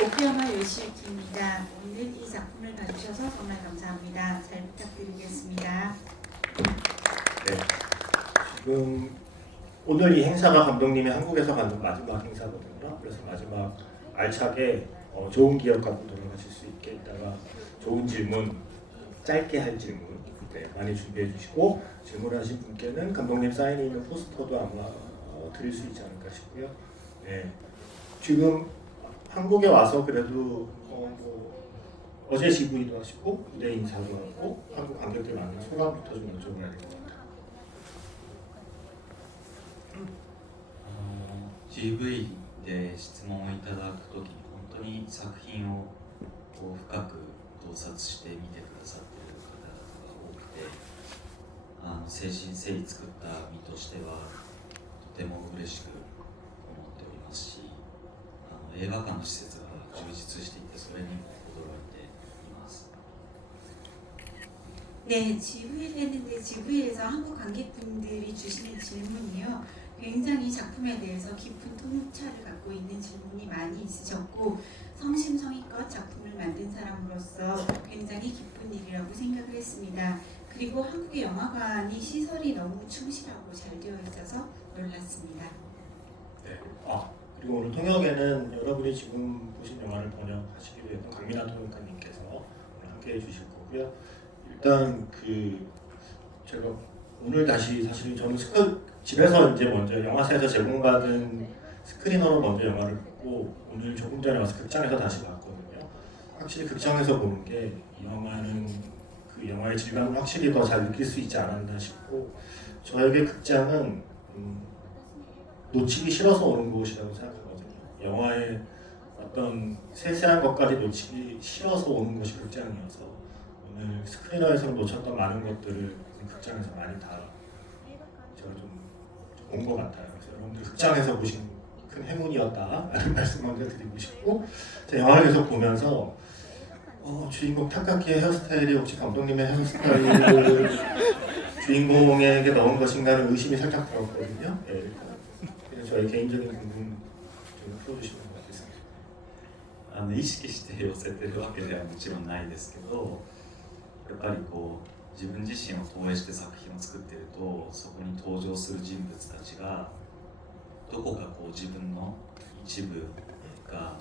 오키야마 요시유키입니다. 오늘 이 작품을 봐주셔서 정말 감사합니다. 잘 부탁드리겠습니다. 네, 지금 오늘 이 행사가 감독님이 한국에서 갖는 마지막 행사거든요. 그래서 마지막 알차게 좋은 기억 갖고 돌아가실 수 있게 이따가 좋은 질문, 짧게 할 질문 많이 준비해 주시고 질문하신 분께는 감독님 사인이 있는 포스터도 아마 드릴 수 있지 않을까 싶고요. 네, 지금 한국에 와서 그래도 어제 GV도 하시고 무대 인사도 하고 한국 관객들 만난 소감부터 좀 여쭤봐야 될 것 같아요. GV で質問をいただくときに本当に作品をこう深く洞察して見てくださっている方々が多くて、誠心誠意作った身としてはとても嬉しく思っておりますし、映画館の施設が充実していてそれにも驚いています。 네, GV를 했는데 GV에서 한국 관객분들이 주시는 질문이요. 굉장히 작품에 대해서 깊은 통찰을 갖고 있는 질문이 많이 있으셨고 성심성의껏 작품을 만든 사람으로서 굉장히 기쁜 일이라고 생각을 했습니다. 그리고 한국의 영화관이 시설이 너무 충실하고 잘 되어 있어서 놀랐습니다. 네. 그리고 오늘 통역에는 여러분이 지금 보신 영화를 번역하시기로 했던 강민아 통역가님께서 오늘 함께해 주실 거고요. 일단 제가 오늘 다시 사실 저는 집에서 이제 먼저 영화사에서 제공받은 스크리너로 먼저 영화를 보고 오늘 조금 전에 와서 극장에서 다시 봤거든요. 확실히 극장에서 보는 게 이 영화는 그 영화의 질감을 확실히 더 잘 느낄 수 있지 않았나 싶고 저에게 극장은 놓치기 싫어서 오는 곳이라고 생각하거든요. 영화의 어떤 세세한 것까지 놓치기 싫어서 오는 곳이 극장이어서 오늘 스크리너에서 놓쳤던 많은 것들을 극장에서 많이 다 제가 좀 본 것 같아요. 그래서 여러분들 극장에서 보신 큰 행운이었다라는 말씀 먼저 드리고 싶고 제가 영화를 계속 보면서 주인공 타카키의 헤어스타일이 혹시 감독님의 헤어스타일을 주인공에게 넣은 것인가 하는 의심이 살짝 들었거든요. 네, 그래서 저의 개인적인 궁금 좀 풀어주시면 좋겠습니다. 意識して寄せてるわけではもちろんないですけど、やっぱりこう自分自身を投影して作品を作っているとそこに登場する人物たちがどこかこう自分の一部が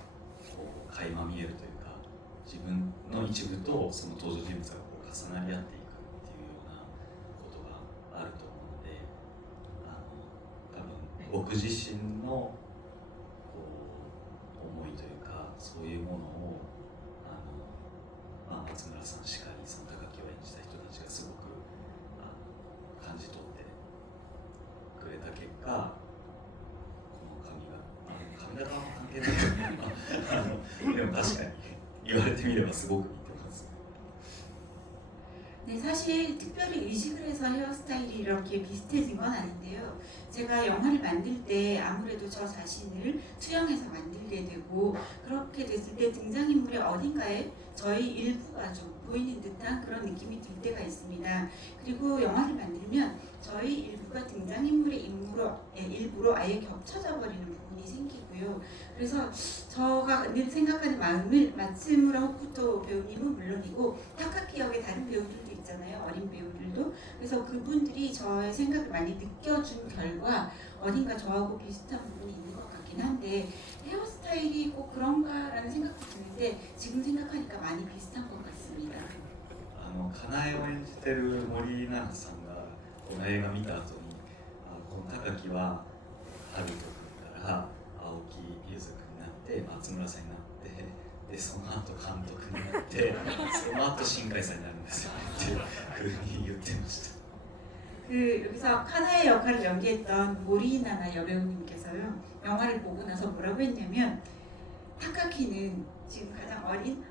こう垣間見えるというか自分の一部とその登場人物がこう重なり合っていくっていうようなことがあると思うので多分僕自身のこう思いというかそういうものを松村さんしかりその高木を演じた人たちがすごく感じ取ってくれた結果この髪型は関係ないでも確かに言われてみればすごく似てます。 네, 사실 특별히 의식을 해서 헤어스타일이 이렇게 비슷해진 건 아닌데요. 제가 영화를 만들 때 아무래도 저 자신을 투영해서 만들게 되고 그렇게 됐을 때 등장인물의 어딘가에 저희 일부가 좀 보이는 듯한 그런 느낌이 들 때가 있습니다. 그리고 영화를 만들면 저희 일부가 등장인물의 일부로 아예 겹쳐져 버리는 부분이 생기고요. 그래서 제가 늘 생각하는 마음을 마츠무라 호쿠토 배우님은 물론이고 타카키 역의 다른 배우들도 있잖아요. 어린 배우들도. 그래서 그분들이 저의 생각을 많이 느껴준 결과 어딘가 저하고 비슷한 부분이 있는 것 같긴 한데 헤어스타일이 꼭 그런가라는 생각도 드는데 지금 생각하니까 많이 비슷한 것 같습니다. かなえを演じてる森七菜さんがこの映画見た後にこの高木は春人君から青木柚君になって松村さんになってでその後監督になってその後新海さんになるんですよっていうふうに言ってました。 여기서 카나의 역할을 연기했던 모리나나 여배우님께서요 영화를 보고 나서 뭐라고 했냐면 타카키는 지금 가장 어린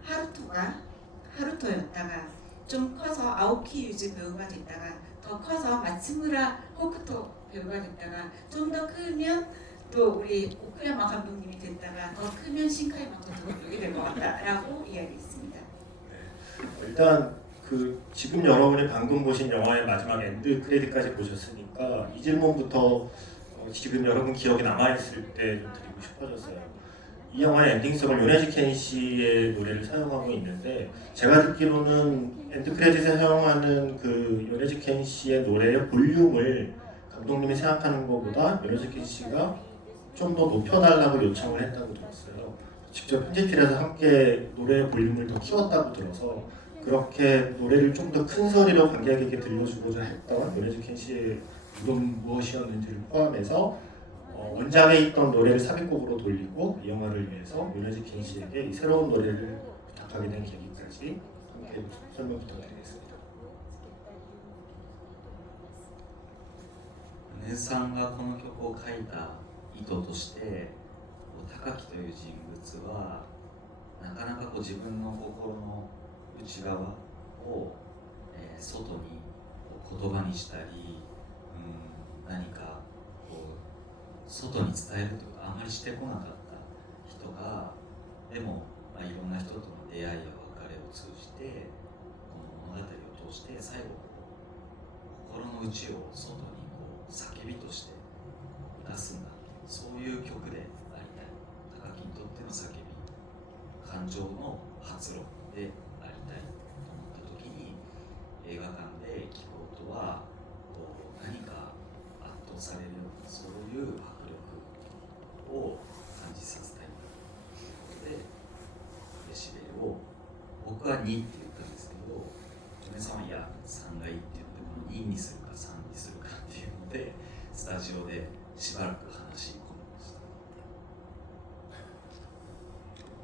하루토였다가 좀 커서 아오키 유즈 배우가 됐다가 더 커서 마츠무라 호쿠토 배우가 됐다가 좀 더 크면 또 우리 오쿠야마 감독님이 됐다가 더 크면 신카이 마코토 감독이 될 것 같다라고 이야기했습니다. 일단 지금 여러분이 방금 보신 영화의 마지막 엔드 크레딧까지 보셨으니까 이 질문부터 지금 여러분 기억에 남아있을 때 좀 드리고 싶어졌어요. 이 영화의 엔딩송을 요네즈 켄시의 노래를 사용하고 있는데 제가 듣기로는 엔드 크레딧에 사용하는 그 요네즈 켄시의 노래의 볼륨을 감독님이 생각하는 것보다 요네즈 켄시가 좀 더 높여달라고 요청을 했다고 들었어요. 직접 편집실에서 함께 노래의 볼륨을 더 키웠다고 들어서 그렇게 노래를 좀 더 큰 소리로 관객에게 들려주고자 했던 요네즈 켄시의 이건 무엇이었는지를 포함해서 원작에 있던 노래를 삽입곡으로 돌리고 이 영화를 위해서 요네즈 켄시에게 이 새로운 노래를 부탁하게 된 계기까지 함께 설명 부탁드리겠습니다. 米津さんがこの曲を書いた意図として高木という人物はなかなか自分の心の内側を、外に言葉にしたり、何か外に伝えるというかあまりしてこなかった人がでも、いろんな人との出会いや別れを通じてこの物語を通して最後心の内を外に叫びとして出すんだ、そういう曲でありたい、高木にとっての叫び、感情の発露でありたいと思った時に映画館で聴く音は何か圧倒されるようなそういう迫力を感じさせたいということでデシベルを僕は2って言ったんですけど嫁さんはいや3がいいって言っても2にするか3にするかっていうのでスタジオでしばらく話し込みました。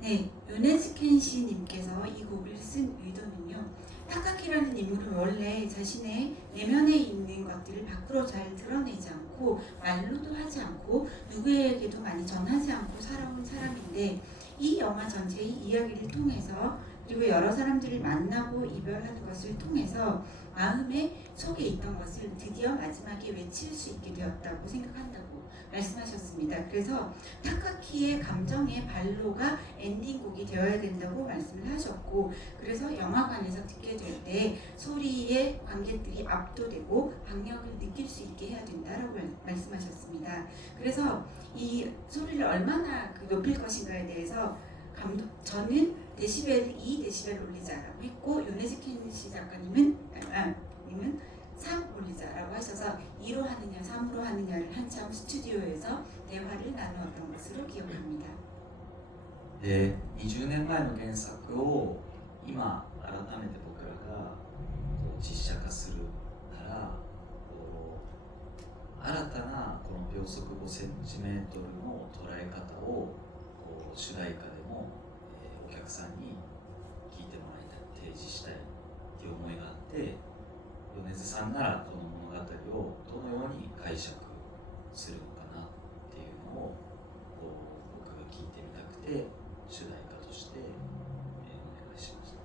네, 요네즈 켄시님께서 이 곡을 쓴 의도는요. 타카키라는 인물은 원래 자신의 내면에 있는 것들을 밖으로 잘 드러내지 않고 말로도 하지 않고 누구에게도 많이 전하지 않고 살아온 사람인데 이 영화 전체의 이야기를 통해서 그리고 여러 사람들을 만나고 이별하는 것을 통해서 마음의 속에 있던 것을 드디어 마지막에 외칠 수 있게 되었다고 생각한다고 말씀하셨습니다. 그래서 타카키의 감정의 발로가 엔딩곡이 되어야 된다고 말씀을 하셨고 그래서 영화관에서 듣게 될 때 소리에 관객들이 압도되고 박력을 느낄 수 있게 해야 된다라고 말씀하셨습니다. 그래서 이 소리를 얼마나 높일 것인가에 대해서 저는 데시벨 2데시벨 올리자라고 했고 요네즈 켄시 작가님은 3 올리자라고 하셔서 2로 하느냐 3으로 하느냐를 한참 스튜디오에서 대화를 나누었던 것으로 기억합니다. で20年前の原作を今改めて僕らが実写化するなら新たなこの秒速5センチメートルの捉え方を主題歌でもお客さんに聞いてもらいたい、提示したいっていう思いがあって米津さんならこの物語をどのように解釈するのかなっていうのを僕が聞いてみたくて主題歌としてお願いしました。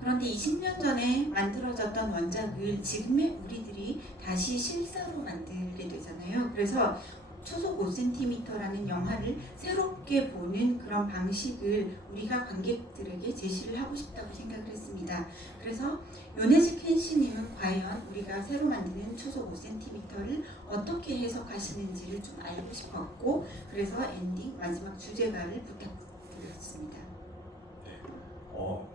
그런데 20년 전에 만들어졌던 원작을 지금의 우리들이 다시 실사로 만들게 되잖아요. 그래서 초속 5cm라는 영화를 새롭게 보는 그런 방식을 우리가 관객들에게 제시를 하고 싶다고 생각을 했습니다. 그래서 요네즈 켄시님은 과연 우리가 새로 만드는 초속 5cm를 어떻게 해석하시는지를 좀 알고 싶었고 그래서 엔딩 마지막 주제가를 부탁드렸습니다.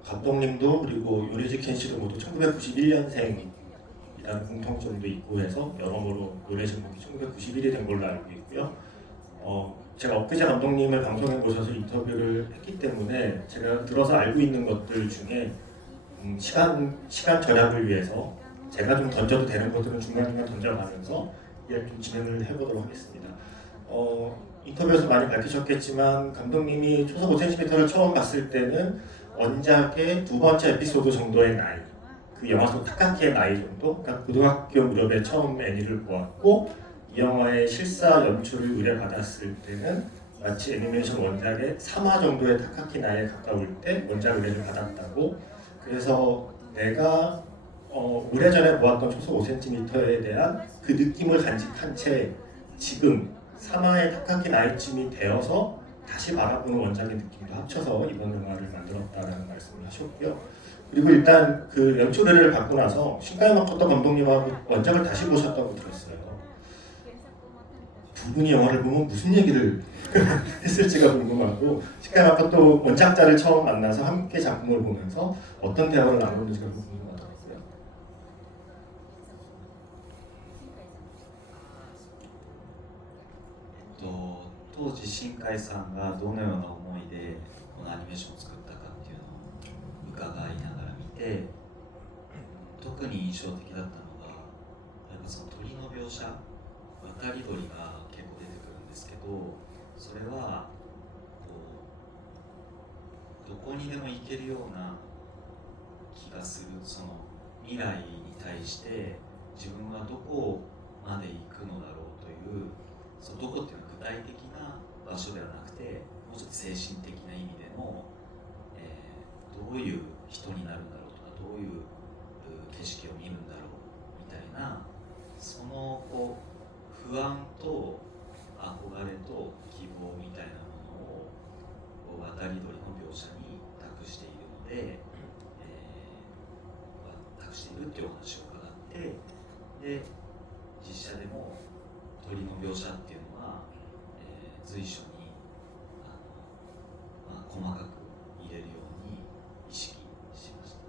감독님도 그리고 요네즈 켄시도 모두 1991년생이라는 공통점도 있고 해서 여러모로 노래 제목이 1991이 된 걸로 알고 있고요. 제가 엊그제 감독님을 방송에 모셔서 인터뷰를 했기 때문에 제가 들어서 알고 있는 것들 중에 시간 절약을 위해서 제가 좀 던져도 되는 것들은 중간중간 던져가면서 이야기 좀 진행을 해보도록 하겠습니다. 인터뷰에서 많이 밝히셨겠지만 감독님이 초속 5cm를 처음 봤을 때는 원작의 두 번째 에피소드 정도의 나이, 그 영화 속 타카키의 나이 정도, 그러니까 고등학교 무렵에 처음 애니를 보았고 이 영화의 실사 연출을 의뢰받았을 때는 마치 애니메이션 원작의 3화 정도의 타카키 나이에 가까울 때 원작 의뢰를 받았다고. 그래서 내가 오래전에 보았던 초속 5cm에 대한 그 느낌을 간직한 채 지금 3화의 타카키 나이쯤이 되어서 다시 바라보는 원작의 느낌도 합쳐서 이번 영화를 만들었다라는 말씀을 하셨고요. 그리고 일단 그 연출 의뢰를 받고 나서 신가야 마코토 감독님하고 원작을 다시 보셨다고 들었어요. 두 분이 영화를 보면 무슨 얘기를 했을지가 궁금하고 식당 아까 또 원작자를 처음 만나서 함께 작품을 보면서 어떤 대화를 나누는지가 궁금하더라고요. 当時新海さんがどのような思いでこのアニメーションを作ったかっていうのを伺いながら見て、特に印象的だったのがやっぱその鳥の描写、渡り鳥が結構出てくるんですけど、それはこうどこにでも行けるような気がする、その未来に対して自分はどこまで行くのだろうという、そのどこっていうのは具体的な場所ではなくて、もうちょっと精神的な意味での、どういう人になるんだろうとか、どういう景色を見るんだろうみたいな、そのこう不安と憧れと希望みたいなものを渡り鳥の描写に託しているので、託しているっていうお話を伺って、で実写でも鳥の描写っていうのは、随所に細かく入れるように意識しました。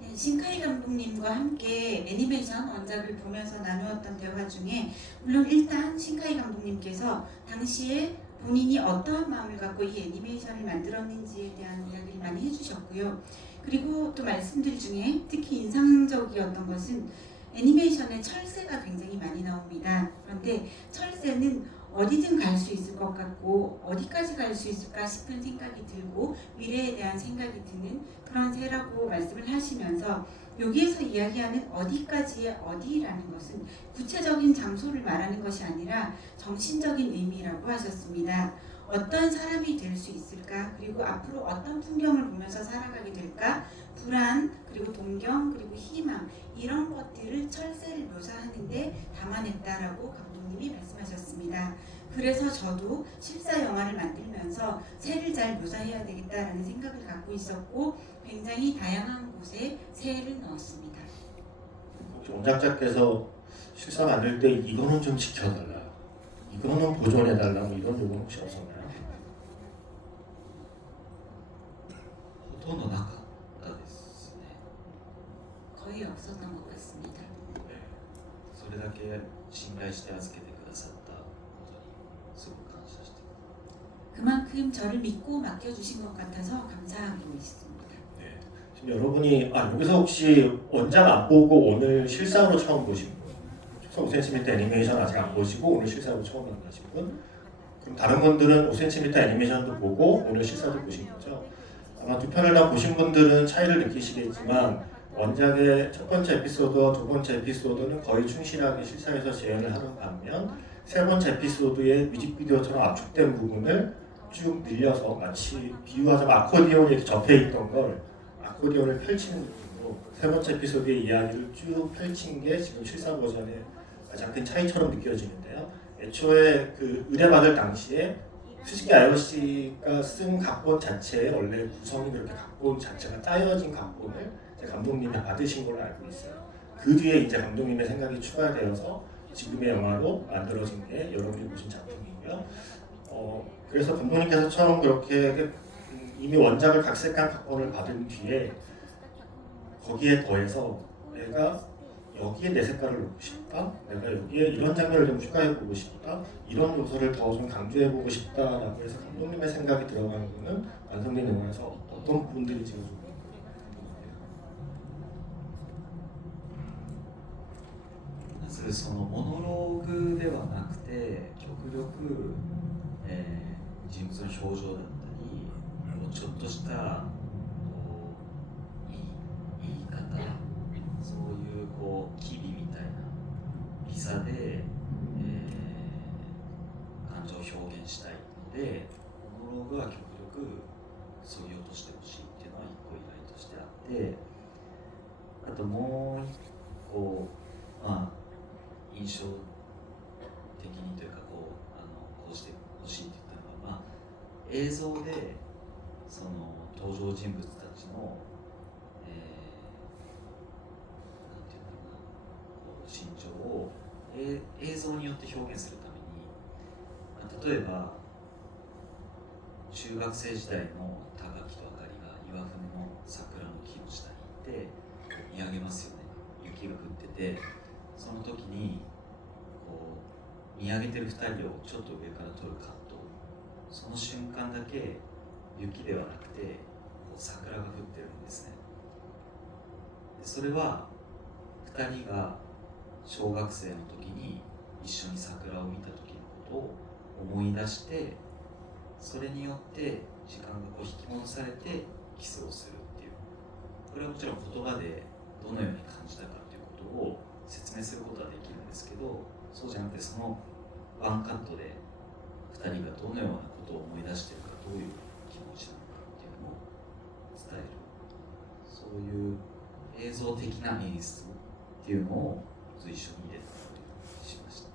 네, 신카이 감독님과 함께 애니메이션 원작을 보면서 나누었던 대화 중에 물론 일단 신카이 감독님께서 당시에 본인이 어떠한 마음을 갖고 이 애니메이션을 만들었는지에 대한 이야기를 많이 해주셨고요. 그리고 또 말씀들 중에 특히 인상적이었던 것은 애니메이션에 철새가 굉장히 많이 나옵니다. 그런데 철새는 어디든 갈 수 있을 것 같고 어디까지 갈 수 있을까 싶은 생각이 들고 미래에 대한 생각이 드는 그런 새라고 말씀을 하시면서 여기에서 이야기하는 어디까지의 어디라는 것은 구체적인 장소를 말하는 것이 아니라 정신적인 의미라고 하셨습니다. 어떤 사람이 될 수 있을까, 그리고 앞으로 어떤 풍경을 보면서 살아가게 될까, 불안, 그리고 동경, 그리고 희망, 이런 것들을 철새를 묘사하는데 담아냈다라고 감독님이 말씀하셨습니다. 그래서 저도 실사 영화를 만들면서 새를 잘 묘사해야 되겠다라는 생각을 갖고 있었고 굉장히 다양한 곳에 새를 넣었습니다. 혹시 원작자께서 실사 만들 때 이거는 좀 지켜달라, 이거는 보존해달라, 뭐 이런 요구 혹시 없었나요? ほとんどなかったですね。 거의 없었던 것 같습니다. それだけ信頼して預けてくださったことにすごく感謝しています。 그만큼 저를 믿고 맡겨주신 것 같아서 감사하고 있습니다. 네. 지금 여러분이 여기서 혹시 원작 안 보고 오늘 실사로 처음 보신 분, 5cm 애니메이션 아직 안 보시고 오늘 실사로 처음 만나신 분, 그럼 다른 분들은 5cm 애니메이션도 보고 오늘 실사도 보신 거죠? 아마 두 편을 다 보신 분들은 차이를 느끼시겠지만 원작의 첫 번째 에피소드와 두 번째 에피소드는 거의 충실하게 실사에서 재현을 하는 반면 세 번째 에피소드의 뮤직비디오처럼 압축된 부분을 쭉 늘려서 마치 비유하자면 아코디언이 이렇게 접해있던 걸 아코디언을 펼치는 느낌으로 세 번째 에피소드의 이야기를 쭉 펼친 게 지금 실사 버전의 가장 큰 차이처럼 느껴지는데요. 애초에 그 의뢰받을 당시에 스즈키 아요시가 쓴 각본 자체에 원래 구성이 그렇게 각본 자체가 짜여진 각본을 감독님이 받으신 걸로 알고 있어요. 그 뒤에 이제 감독님의 생각이 추가되어서 지금의 영화로 만들어진 게 여러분이 보신 작품이고요. 그래서 감독님께서 처음 그렇게 이미 원작을 각색한 각본을 받은 뒤에 거기에 더해서 내가 여기에 내 색깔을 넣고 싶다, 내가 여기에 이런 장면을 좀 추가해보고 싶다, 이런 요소를 더 좀 강조해보고 싶다라고 해서 감독님의 생각이 들어가는 거는 완성된 영화에서 어떤 부분들이 지금 좀 まずそのモノローグではなくて極力、人物の表情だったりちょっとしたこう言い方、そういうこう機微みたいな微差で、感情を表現したいのでモノローグは極力削ぎ落としてほしいっていうのは一個依頼としてあって、あともう一個印象的にというかこうしてほしいって言ったのは、映像でその登場人物たちの、なんていうのかな、こう心情を映映像によって表現するために、例えば中学生時代の高木とあかりが岩船の桜の木の下にいて見上げますよね。雪が降ってて、その時にこう見上げてる2人をちょっと上から撮るカット、その瞬間だけ雪ではなくてこう桜が降ってるんですね。でそれは2人が小学生の時に一緒に桜を見た時のことを思い出して、それによって時間がこう引き戻されてキスをするっていう、これはもちろん言葉でどのように感じたかっていうことを説明することはできるんですけど、そうじゃなくてそのワンカットで2人がどのようなことを思い出しているか、どういう気持ちなのかっていうのを伝える、そういう映像的な演出っていうのを随所に入れたりしました。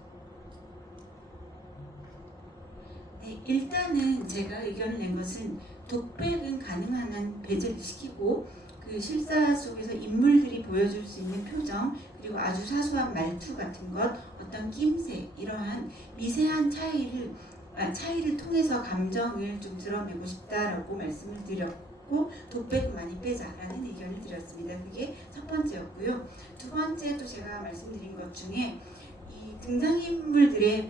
네, 일단은 제가 의견을 낸 것은 독백은 가능한 한 배제를 시키고 그 실사 속에서 인물들이 보여줄 수 있는 표정, 그리고 아주 사소한 말투 같은 것, 어떤 낌새, 이러한 미세한 차이를 통해서 감정을 좀 드러내고 싶다라고 말씀을 드렸고, 독백은 많이 빼자라는 의견을 드렸습니다. 그게 첫 번째였고요. 두 번째도 제가 말씀드린 것 중에 이 등장인물들의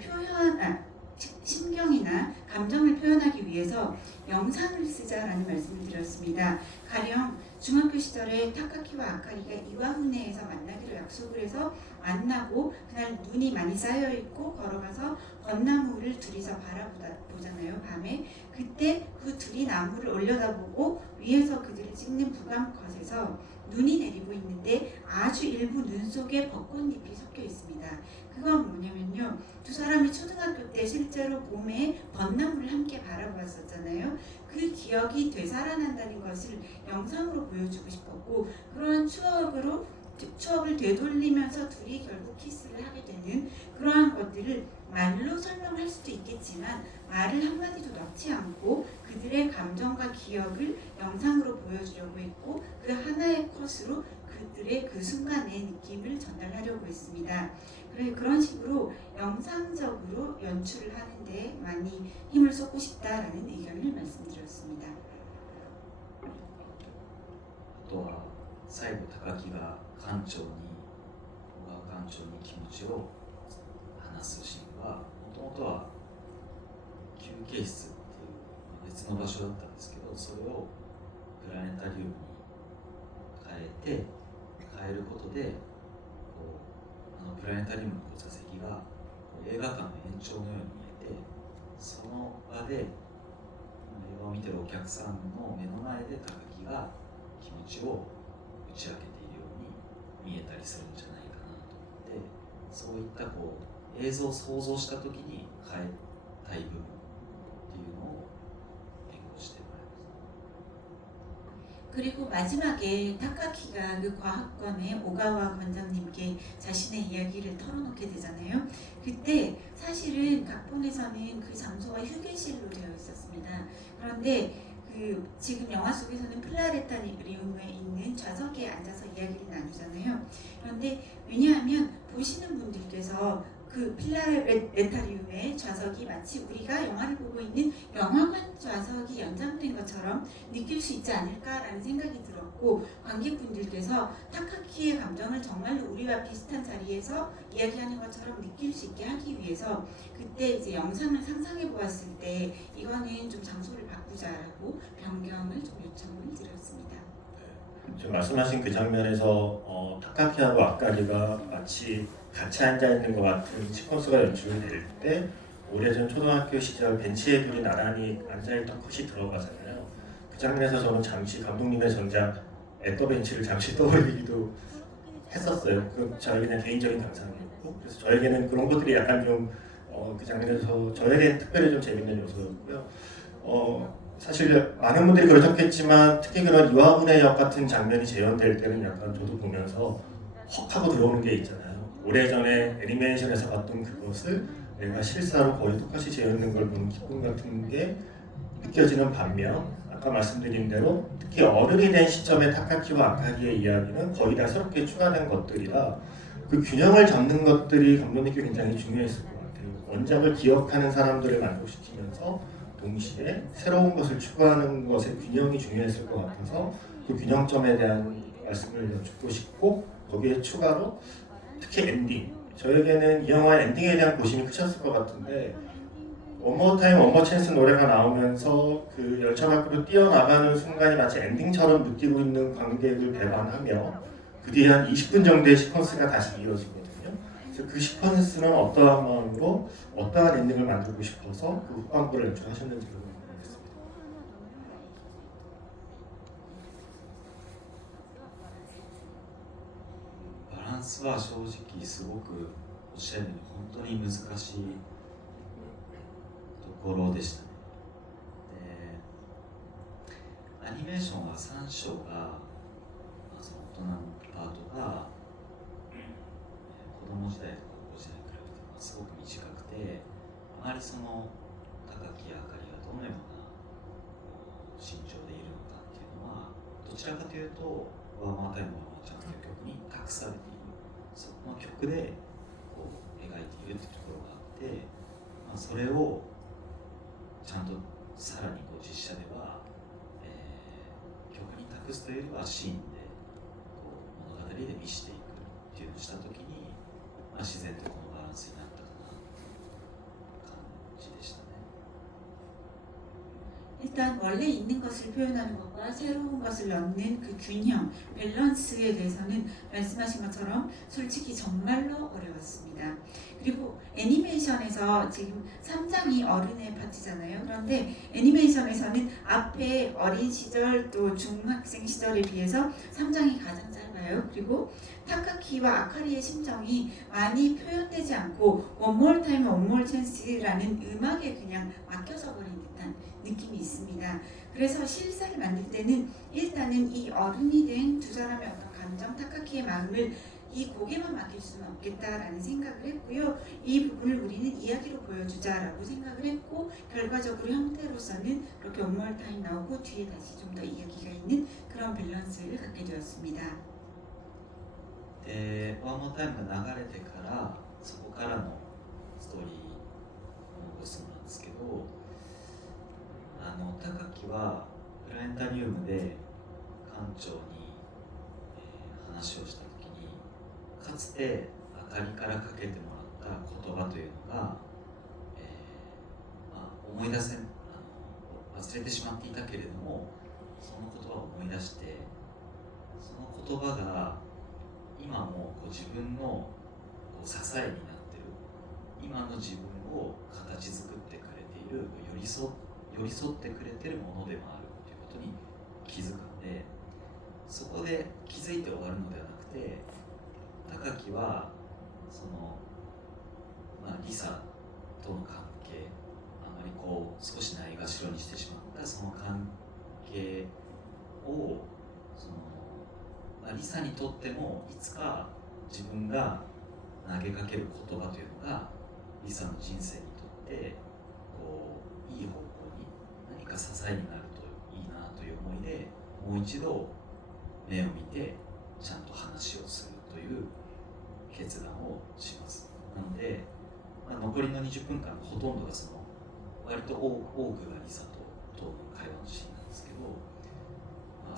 심경이나 감정을 표현하기 위해서 영상을 쓰자라는 말씀을 드렸습니다. 가령 중학교 시절에 타카키와 아카리가 이와훈에에서 만나기로 약속을 해서 만나고 그날 눈이 많이 쌓여있고 걸어가서 벚나무를 둘이서 바라보잖아요, 밤에. 그때 그 둘이 나무를 올려다보고 위에서 그들을 찍는 부감컷에서 눈이 내리고 있는데 아주 일부 눈 속에 벚꽃잎이 섞여 있습니다. 그건 뭐냐면요, 두 사람이 초등학교 때 실제로 봄에 벚나무를 함께 바라보았었잖아요. 그 기억이 되살아난다는 것을 영상으로 보여주고 싶었고, 그러한 추억을 되돌리면서 둘이 결국 키스를 하게 되는 그러한 것들을 말로 설명할 수도 있겠지만 말을 한마디도 넣지 않고 그들의 감정과 기억을 영상으로 보여주려고 했고, 그 하나의 컷으로 그들의 그 순간의 느낌을 전달하려고 했습니다. 그런 식으로 영상적으로 연출을 하는데 많이 힘을 쏟고 싶다라는 의견을 말씀드렸습니다. あとは最後高木が小川館長に気持ちを話すシーンは、もともとは休憩室っていう別の場所だったんですけど、それをプラネタリウムに変えることで、プラネタリウムの座席が映画館の延長のように見えて、その場で映画を見てるお客さんの目の前で高木が気持ちを打ち明けているように見えたりするんじゃないかなと思って、そういった映像を想像した時に変えたい部分っていうのを変更してもらいます。 그리고 마지막에 타카키가 그 과학관의 오가와 관장님께 자신의 이야기를 털어놓게 되잖아요. 그때 사실은 각본에서는 그 장소가 휴게실로 되어 있었습니다. 그런데 지금 영화 속에서는 플라네타리움에 있는 좌석에 앉아서 이야기를 나누잖아요. 그런데 왜냐하면 보시는 분들께서 그 플라네타리움의 좌석이 마치 우리가 영화를 보고 있는 영화관 좌석이 연장된 것처럼 느낄 수 있지 않을까라는 생각이 들었고, 관객분들께서 타카키의 감정을 정말로 우리와 비슷한 자리에서 이야기하는 것처럼 느낄 수 있게 하기 위해서 그때 이제 영상을 상상해 보았을 때 이거는 좀 장소를 바꾸자라고 변경을 좀 요청을 드렸습니다. 지금 말씀하신 그 장면에서 타카키하고 아카리가 마치 같이 앉아있는 것 같은 시퀀스가 연출될 때, 오래전 초등학교 시절 벤치에 둘이 나란히 앉아있던 컷이 들어가잖아요. 그 장면에서 저는 잠시 감독님의 전작 애터벤치를 잠시 떠올리기도 했었어요. 그 저에게는 개인적인 감상이었고, 그래서 저에게는 그런 것들이 약간 좀 그 장면에서 저에게 특별히 좀 재밌는 요소였고요. 사실 많은 분들이 그러셨겠지만 특히 그런 이화훈의 역 같은 장면이 재현될 때는 약간 저도 보면서 헉 하고 들어오는 게 있잖아요. 오래전에 애니메이션에서 봤던 그것을 내가 실사로 거의 똑같이 재현된 걸 보는 기쁨 같은 게 느껴지는 반면, 아까 말씀드린 대로 특히 어른이 된 시점의 타카키와 아카리의 이야기는 거의 다 새롭게 추가된 것들이라 그 균형을 잡는 것들이 감독님께 굉장히 중요했을 것 같아요. 원작을 기억하는 사람들을 만족시키면서 동시에 새로운 것을 추구하는 것의 균형이 중요했을 것 같아서 그 균형점에 대한 말씀을 여쭙고 싶고, 거기에 추가로 특히 엔딩, 저에게는 이 영화의 엔딩에 대한 고심이 크셨을 것 같은데, 원모 타임 원모 찬스 노래가 나오면서 그 열차 밖으로 뛰어나가는 순간이 마치 엔딩처럼 느끼고 있는 관객을 배반하며 그 뒤에 한 20분 정도의 시퀀스가 다시 이어지거든요. 그래서 그 시퀀스는 어떠한 마음으로 어떠한 엔딩을 만들고 싶어서 그 후반부를 연출하셨는지 모르겠습니다. バランスは正直すごくおっしゃるように本当に難しいところでしたね。でアニメーションは3章が、その大人のパートが、子供時代と高校時代に比べて、すごく短くて、あまりその高木あかりがどのような身長でいるのかっていうのはどちらかというとワンマンタイムワンマンチャンスという曲に託されている、その曲でこう描いているというところがあって、それをちゃんとさらにこう実写では、曲に託すというよりはシーンでこう物語で見せていくっていうのをしたときに、自然とこのバランスになったかな感じでしたね。 일단 원래 있는 것을 표현하는 것과 새로운 것을 넣는 그 균형, 밸런스에 대해서는 말씀하신 것처럼 솔직히 정말로 어려웠습니다. 그리고 애니메이션에서 지금 3장이 어른의 파트잖아요. 그런데 애니메이션에서는 앞에 어린 시절 또 중학생 시절에 비해서 3장이 가장 짧아요. 그리고 타카키와 아카리의 심정이 많이 표현되지 않고 One More Time, One More Chance라는 음악에 그냥 맡겨져 버린 듯한 느낌이 있습니다. 그래서 실사를 만들 때는 일단은 이 어른이 된 두 사람의 어떤 감정, 타카키의 마음을 이 곡에만 맡길 수는 없겠다라는 생각을 했고요. 이 부분을 우리는 이야기로 보여주자라고 생각을 했고, 결과적으로 형태로서는 그렇게 One More Time 나오고 뒤에 다시 좀 더 이야기가 있는 그런 밸런스를 갖게 되었습니다. でワンモータイムが流れてからそこからのストーリーを残すんですけど、高木はプラネタリウムで館長に、話をした時に、かつてあかりからかけてもらった言葉というのが、思い出せ忘れてしまっていたけれども、その言葉を思い出して、その言葉が今もこう自分のこう支えになっている、今の自分を形作ってくれている、寄り添ってくれているものでもあるということに気づくので、そこで気づいて終わるのではなくて、高木はその、リサとの関係、あまりこう少しないがしろにしてしまったその関係をリサにとってもいつか自分が投げかける言葉というのがリサの人生にとってこういい方向に何か支えになるといいなという思いで、もう一度目を見てちゃんと話をするという決断をします。なので、残りの20分間のほとんどがその割と多くがリサとの会話のシーンなんですけど、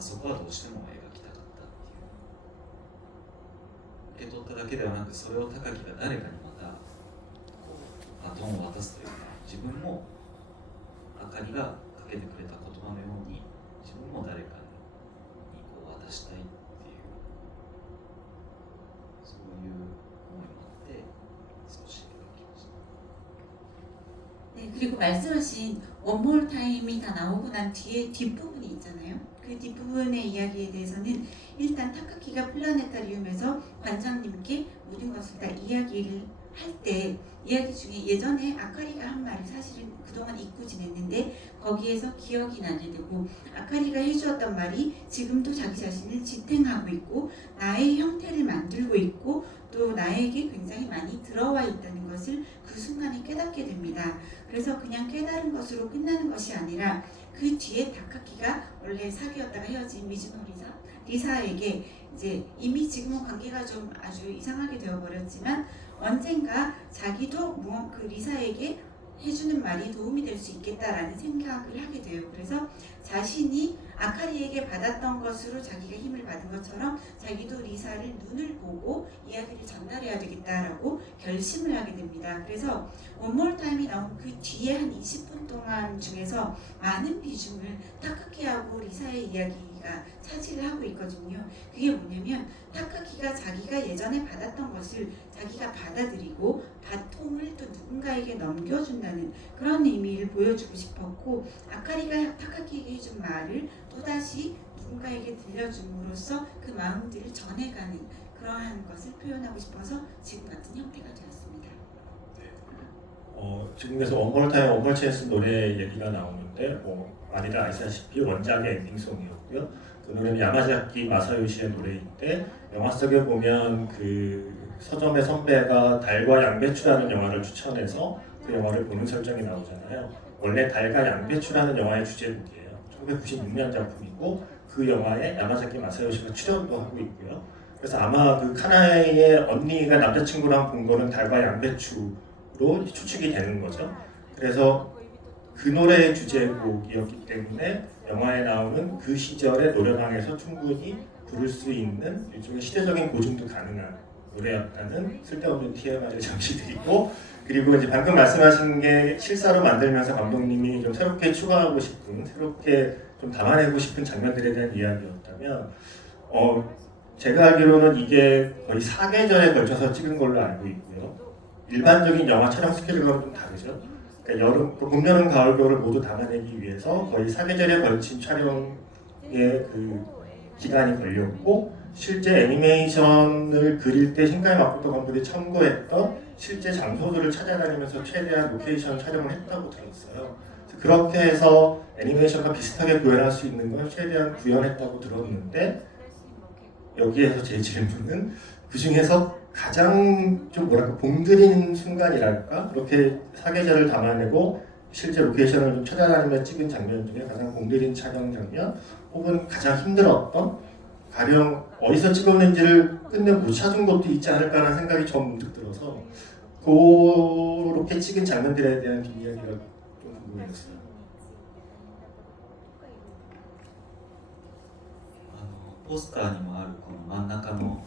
そこはどうしても描きたかったっていう、受け取っただけではなく、それを高木が誰かにまたこうバトンを渡すというか、自分もあかりがかけてくれた言葉のように自分も誰かにこう渡したいっていう、そういう思いもあって少し描きました。 네, 그리고 말씀하신 원몰 타임이 다 나오고 난 뒤에 뒷부분이 있잖아요. 그 뒷부분의 이야기에 대해서는 일단 타카키가 플라네타리움에서 관장님께 모든 것을 다 이야기를 할 때, 이야기 중에 예전에 아카리가 한 말을 사실은 그동안 잊고 지냈는데 거기에서 기억이 나게 되고, 아카리가 해주었던 말이 지금도 자기 자신을 지탱하고 있고 나의 형태를 만들고 있고 또 나에게 굉장히 많이 들어와 있다는 것을 그 순간에 깨닫게 됩니다. 그래서 그냥 깨달은 것으로 끝나는 것이 아니라 그 뒤에 다카키가 원래 사귀었다가 헤어진 미즈노 리사에게 이제 이미 지금은 관계가 좀 아주 이상하게 되어버렸지만 언젠가 자기도 그 리사에게 해주는 말이 도움이 될 수 있겠다라는 생각을 하게 돼요. 그래서 자신이 아카리에게 받았던 것으로 자기가 힘을 받은 것처럼 자기도 리사를 눈을 보고 이야기를 전달해야 되겠다라고 결심을 하게 됩니다. 그래서 원몰 타임이 나온 그 뒤에 한 20분 동안 중에서 많은 비중을 타카키하고 리사의 이야기가 차지를 하고 있거든요. 그게 뭐냐면 타카키가 자기가 예전에 받았던 것을 자기가 받아들이고 바통을 또 누군가에게 넘겨준다는 그런 의미를 보여주고 싶었고, 아카리가 타카키에게 해준 말을 또다시 누군가에게 들려줌으로써 그 마음들을 전해가는 그러한 것을 표현하고 싶어서 지금 같은 형태가 되었습니다. 지금에서 원몰 타임 원몰 찬스 노래 얘기가 나오는데 많이들 아시다시피 원작의 엔딩송이었고요. 그 노래는 야마자키 마사요시의 노래인데 영화 속에 보면 그 서점의 선배가 달과 양배추라는 영화를 추천해서 그 영화를 보는 설정이 나오잖아요. 원래 달과 양배추라는 영화의 주제곡이에요. 1996년 작품이고 그 영화에 야마자키 마사요시가 출연도 하고 있고요. 그래서 아마 그 카나에의 언니가 남자친구랑 본 거는 달과 양배추로 추측이 되는 거죠. 그래서 그 노래의 주제곡이었기 때문에 영화에 나오는 그 시절의 노래방에서 충분히 부를 수 있는 일종의 시대적인 고증도 가능한 노래였다는 쓸데없는 TMI를 잠시 드리고, 그리고 이제 방금 말씀하신 게 실사로 만들면서 감독님이 좀 새롭게 추가하고 싶은, 새롭게 좀 담아내고 싶은 장면들에 대한 이야기였다면, 제가 알기로는 이게 거의 4계절에 걸쳐서 찍은 걸로 알고 있고요. 일반적인 영화 촬영 스케줄과는 좀 다르죠. 그러니까 여름, 봄, 여름, 가을, 겨울을 모두 담아내기 위해서 거의 4계절에 걸친 촬영의 그 기간이 걸렸고, 실제 애니메이션을 그릴 때 신카이 마코토 감독이 참고했던 실제 장소들을 찾아다니면서 최대한 로케이션 촬영을 했다고 들었어요. 그렇게 해서 애니메이션과 비슷하게 구현할 수 있는 걸 최대한 구현했다고 들었는데, 여기에서 제 질문은 그 중에서 가장 좀 뭐랄까 봉들인 순간이랄까, 그렇게 사계절을 담아내고 실제 로케이션을 좀 찾아다니며 찍은 장면 중에 가장 봉들인 촬영 장면, 혹은 가장 힘들었던, 가령 어디서 찍었는지를 끝내 못 찾은 것도 있지 않을까라는 생각이 좀 문득 들어서 그렇게 찍은 장면들에 대한 이야기가 좀 궁금했어요. ポスターにもあるこの真ん中の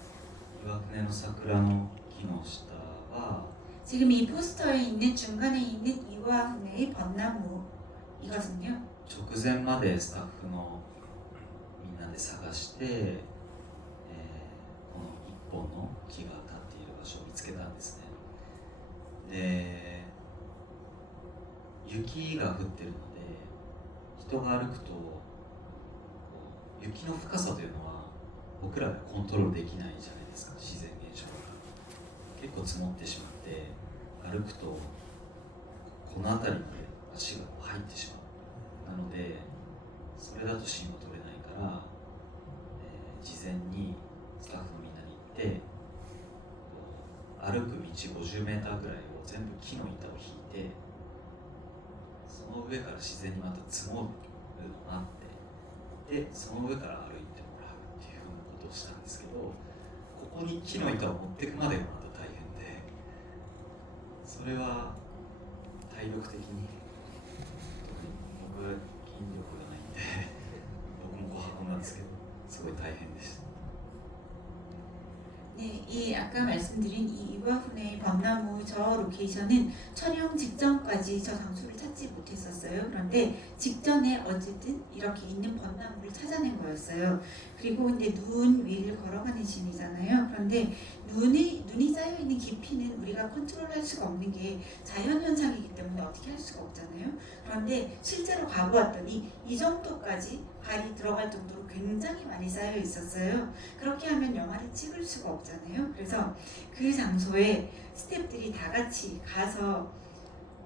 岩船の桜の木の下は 지금 이 포스터에 있는 중간에 있는 이와훈의 벚나무이거든요. 直前までスタッフのみんなで探して、この一本の木が立っている場所を見つけたんですね。で、雪が降ってるので人が歩くと雪の深さというのは僕らがコントロールできないじゃないですか。自然現象が結構積もってしまって歩くとこの辺りまで足が入ってしまう。なのでそれだと芯を取れないから、事前にスタッフのみんなに言って歩く道 50m ぐらいを全部木の板を引いて、その上から自然にまた積もるのがあって、でその上から歩いてもらうっていうふうなことをしたんですけど、ここに木の板を持っていくまでがまた大変で、それは体力的に特に僕は筋力がないんで僕もこう運んだんですけどすごい大変でした。 네, 이 아까 말씀드린 이 이와훈의 벚나무 저 로케이션은 촬영 직전까지 저 장소를 찾지 못했었어요. 그런데 직전에 어쨌든 이렇게 있는 벚나무를 찾아낸 거였어요. 그리고 이제 눈 위를 걸어가는 신이잖아요. 그런데 눈이 쌓여 있는 깊이는 우리가 컨트롤할 수가 없는 게 자연 현상이기 때문에 어떻게 할 수가 없잖아요. 그런데 실제로 가보았더니 이 정도까지 발이 들어갈 정도로 굉장히 많이 쌓여 있었어요. 그렇게 하면 영화를 찍을 수가 없잖아요. 그래서 그 장소에 스태프들이 다 같이 가서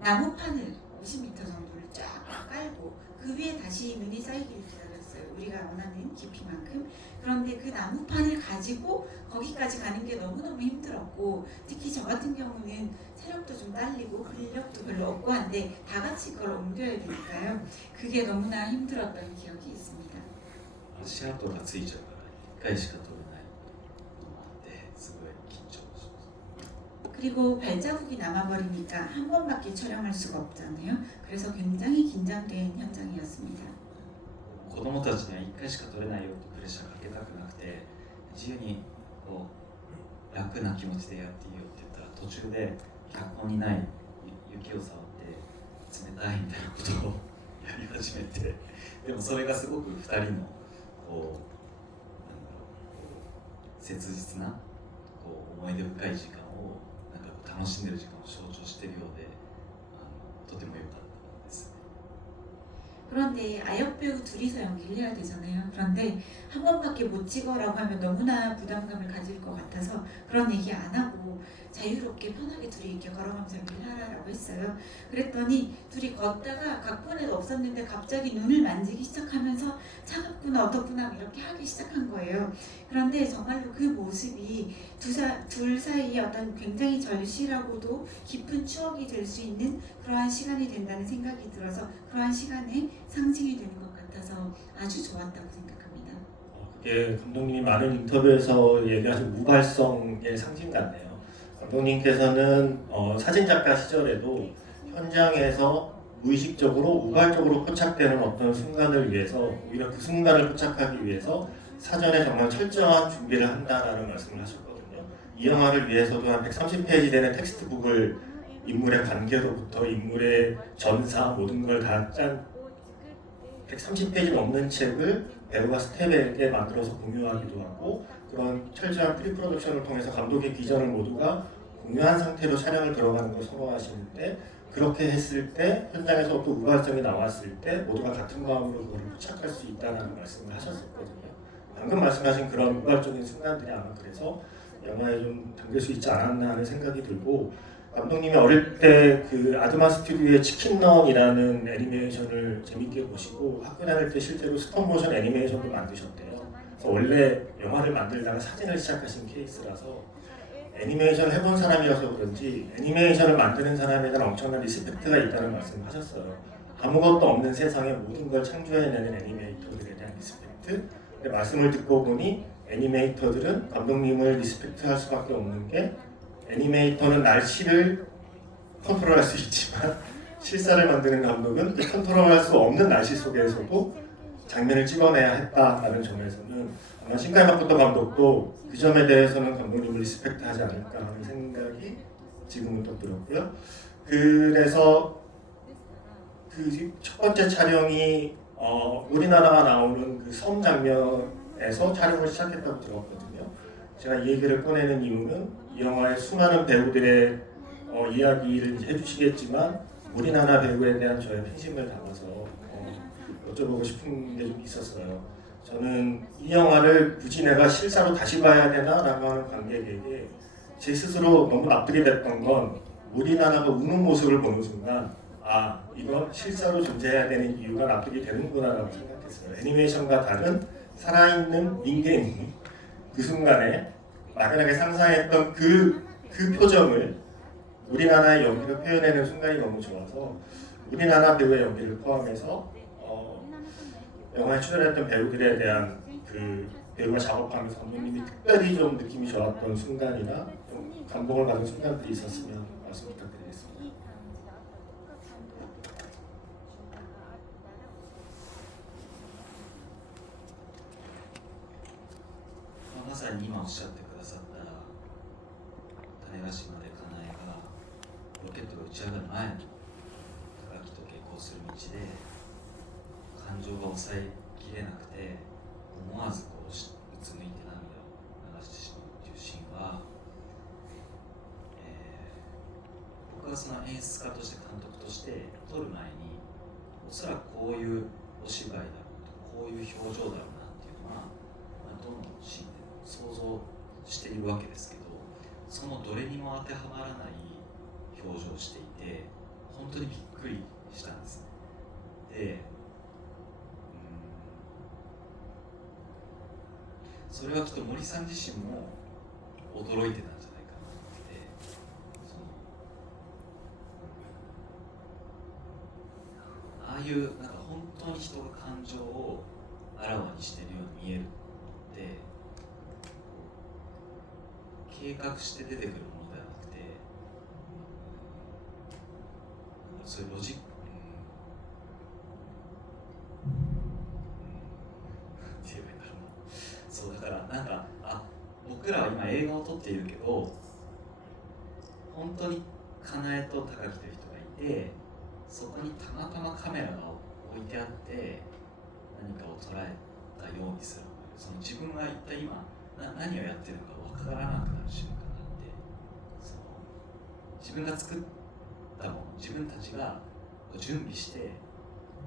나무판을 50m 정도를 쫙 깔고 그 위에 다시 눈이 쌓이기를 기다렸어요. 우리가 원하는 깊이만큼. 그런데 그 나무판을 가지고 거기까지 가는 게 너무너무 힘들었고, 특히 저 같은 경우는 체력도 좀 딸리고 근력도 별로 없고 한데 다 같이 그걸 옮겨야 되니까요. 그게 너무나 힘들었던 기억이 있습니다. 足跡がついちゃうから1回しか取れないのもあってすごい緊張します。 그리고 발자국이 남아버리니까 한 번밖에 촬영할 수가 없잖아요. 그래서 굉장히 긴장된 현장이었습니다. 子供たちには1回しか取れないよってプレッシャーかけたくなくて、自由にこう楽な気持ちでやっていいよって言ったら、途中で脚本にない雪を触って冷たいみたいなことをやり始めて、でもそれがすごく2人のこうなんだろう、切実なこう思い出深い時間をなんかこう楽しんでる時間を象徴しているようで、とても良かったですね。 그런데 아역 배우 둘이서 연기를 해야 되잖아요. 그런데 한 번밖에 못 찍어라고 하면 너무나 부담감을 가질 것 같아서 그런 얘기 안 하고 자유롭게 편하게 둘이 이렇게 걸어가면서 연기를 하라고 했어요. 그랬더니 둘이 걷다가 각본에도 없었는데 갑자기 눈을 만지기 시작하면서 차갑구나 어떻구나 이렇게 하기 시작한 거예요. 그런데 정말로 그 모습이 둘 사이에 어떤 굉장히 절실하고도 깊은 추억이 될 수 있는 그러한 시간이 된다는 생각이 들어서 그러한 시간의 상징이 되는 것 같아서 아주 좋았다고 생각합니다. 그게 감독님이 많은 인터뷰에서 얘기하신 무발성의 상징 같네요. 감독님께서는 사진작가 시절에도 현장에서 무의식적으로 우발적으로 포착되는 어떤 순간을 위해서 오히려 그 순간을 포착하기 위해서 사전에 정말 철저한 준비를 한다라는 말씀을 하셨거든요. 이 영화를 위해서도 한 130페이지 되는 텍스트북을 인물의 관계로부터 인물의 전사 모든 걸 다 짠 130페이지 넘는 책을 배우가 스텝에게 만들어서 공유하기도 하고, 그런 철저한 프리프로덕션을 통해서 감독의 비전을 모두가 공유한 상태로 촬영을 들어가는 걸 선호하시는데, 그렇게 했을 때 현장에서 또 우발성이 나왔을 때 모두가 같은 마음으로 그걸 포착할 수 있다는 말씀을 하셨었거든요. 방금 말씀하신 그런 우발적인 순간들이 아마 그래서 영화에 좀 담길 수 있지 않았나 하는 생각이 들고, 감독님이 어릴 때 그 아드마 스튜디오의 치킨런이라는 애니메이션을 재밌게 보시고 학교 다닐 때 실제로 스톱모션 애니메이션도 만드셨대요. 그래서 원래 영화를 만들다가 사진을 시작하신 케이스라서 애니메이션을 해본 사람이어서 그런지 애니메이션을 만드는 사람에 대한 엄청난 리스펙트가 있다는 말씀을 하셨어요. 아무것도 없는 세상에 모든 걸 창조해내는 애니메이터들에 대한 리스펙트. 근데 말씀을 듣고 보니 애니메이터들은 감독님을 리스펙트할 수밖에 없는 게, 애니메이터는 날씨를 컨트롤할 수 있지만 실사를 만드는 감독은 그 컨트롤할 수 없는 날씨 속에서도 장면을 찍어내야 했다라는 점에서는 아마 신카이 마코토 감독도 그 점에 대해서는 감독님을 리스펙트하지 않을까 하는 생각이 지금은 또 들었고요. 그래서 그 첫 번째 촬영이 우리나라가 나오는 그 섬 장면에서 촬영을 시작했다고 들었거든요. 제가 이 얘기를 꺼내는 이유는 이 영화의 수많은 배우들의 이야기를 해주시겠지만 우리나라 배우에 대한 저의 팬심을 담아서 여쭤보고 싶은 게 좀 있었어요. 저는 이 영화를 굳이 내가 실사로 다시 봐야 되나라고 하는 관객에게 제 스스로 너무 납득이 됐던 건, 우리나라가 우는 모습을 보는 순간 아, 이건 실사로 존재해야 되는 이유가 납득이 되는구나라고 생각했어요. 애니메이션과 다른 살아있는 인간이 그 순간에 막연하게 상상했던 그 표정을 우리나라의 연기로 표현해내는 순간이 너무 좋아서 우리나라 배우의 연기를 포함해서 영화에 출연했던 배우들에 대한 그 배우가 작업하면서 감독님이 특별히 좀 느낌이 좋았던 순간이나 좀 감동을 받은 순간들이 있었으면 말씀 부탁드리겠습니다. まさに今おっしゃってくださった種子島でかなえがロケットが打ち上がる前の高木と結婚する道で感情が抑えきれなくて思わずこううつむいて涙を流してしまうというシーンは、僕はその演出家として監督として撮る前におそらくこういうお芝居だろうとこういう表情だろうなっていうのは、どのシーンでも想像しているわけですけど、そのどれにも当てはまらない表情をしていて本当にびっくりしたんですね。で、それはきっと森さん自身も驚いてたんじゃないかなって、ああいうなんか本当に人が感情をあらわにしてるように見えるって計画して出てくるものではなくて、そういうロジック、って言えばいいんだろうな。そうだからなんか僕らは今映画を撮っているけど、本当にかなえと高木という人がいて、そこにたまたまカメラが置いてあって何かを捉えたようにする。その自分が一体今何をやってるのか分からなくなる瞬間があって、その自分が作ったもの、自分たちが準備して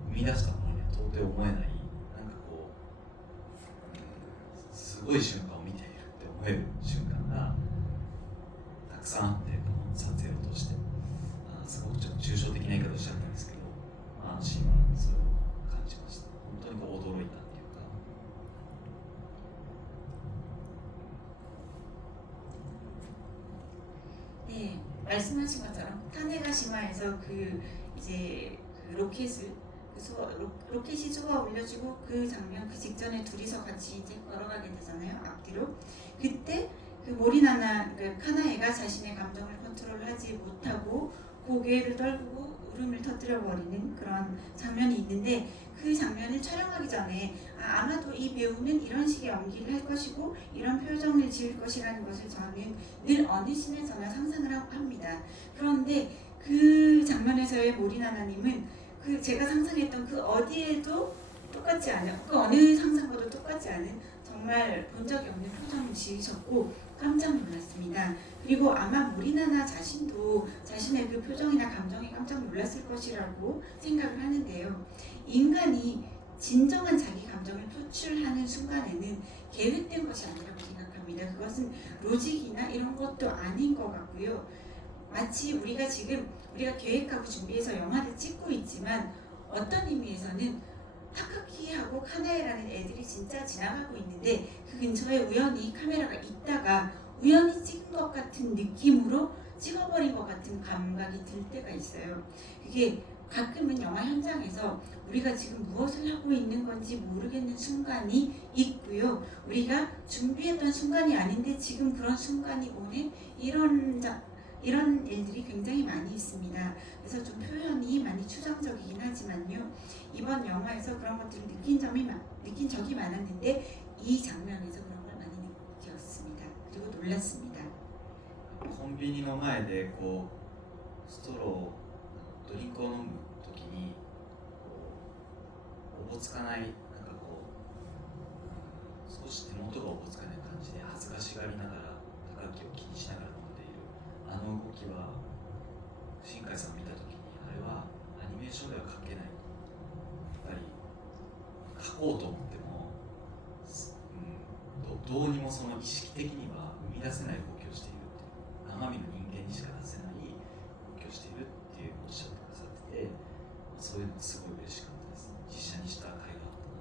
生み出したものには到底思えない、なんかこうすごい瞬間を見ているって思える瞬間がたくさんあって、この撮影を通してすごくちょっと抽象的な言い方をしちゃったんですけど、シーンはそれを感じました。本当にこう驚いたっていうか。네, 말씀하신 것처럼 카네가시마에서 이제 그 로켓이 쏘아 올려지고 그 장면, 그 직전에 둘이서 같이 이제 걸어가게 되잖아요, 앞뒤로. 그때 그 모리나나, 그 카나에가 자신의 감정을 컨트롤하지 못하고 고개를 떨구고 울음을 터뜨려 버리는 그런 장면이 있는데, 그 장면을 촬영하기 전에 아마도 이 배우는 이런 식의 연기를 할 것이고 이런 표정을 지을 것이라는 것을 저는 늘 어느 씬에서나 상상을 합니다. 그런데 그 장면에서의 모리나나님은 그 제가 상상했던 그 어디에도 똑같지 않은, 그 어느 상상과도 똑같지 않은 정말 본 적이 없는 표정을 지으셨고 깜짝 놀랐습니다. 그리고 아마 모리나나 자신도 자신의 그 표정이나 감정에 깜짝 놀랐을 것이라고 생각을 하는데요. 인간이 진정한 자기 감정을 표출하는 순간에는 계획된 것이 아니라고 생각합니다. 그것은 로직이나 이런 것도 아닌 것 같고요. 마치 우리가 지금 우리가 계획하고 준비해서 영화를 찍고 있지만 어떤 의미에서는 타카키하고 카나에라는 애들이 진짜 지나가고 있는데 그 근처에 우연히 카메라가 있다가 우연히 찍은 것 같은 느낌으로 찍어버린 것 같은 감각이 들 때가 있어요. 그게 가끔은 영화 현장에서 우리가 지금 무엇을 하고 있는 건지 모르겠는 순간이 있고요. 우리가 준비했던 순간이 아닌데 지금 그런 순간이 오는 이런 일들이 굉장히 많이 있습니다. 그래서 좀 표현이 많이 추상적이긴 하지만요. 이번 영화에서 그런 것들을 느낀 적이 많았는데 이 장면에서 그런 걸 많이 느꼈습니다. 그리고 놀랐습니다. コンビニの前でこうストロードリンクを飲むときにおぼつかない、なんかこう少し手元がおぼつかない感じで恥ずかしがりながら高木を気にしながら飲んでいるあの動きは新海さんを見たときにあれはアニメーションでは描けない、やっぱり描こうと思っても、どうにもその意識的には生み出せない動きをしているっていう生身の人間にしか出せない動きをしているっていうおっしゃってくださってて、そういうのがすごい嬉しかったです。実写にした甲斐があったなと。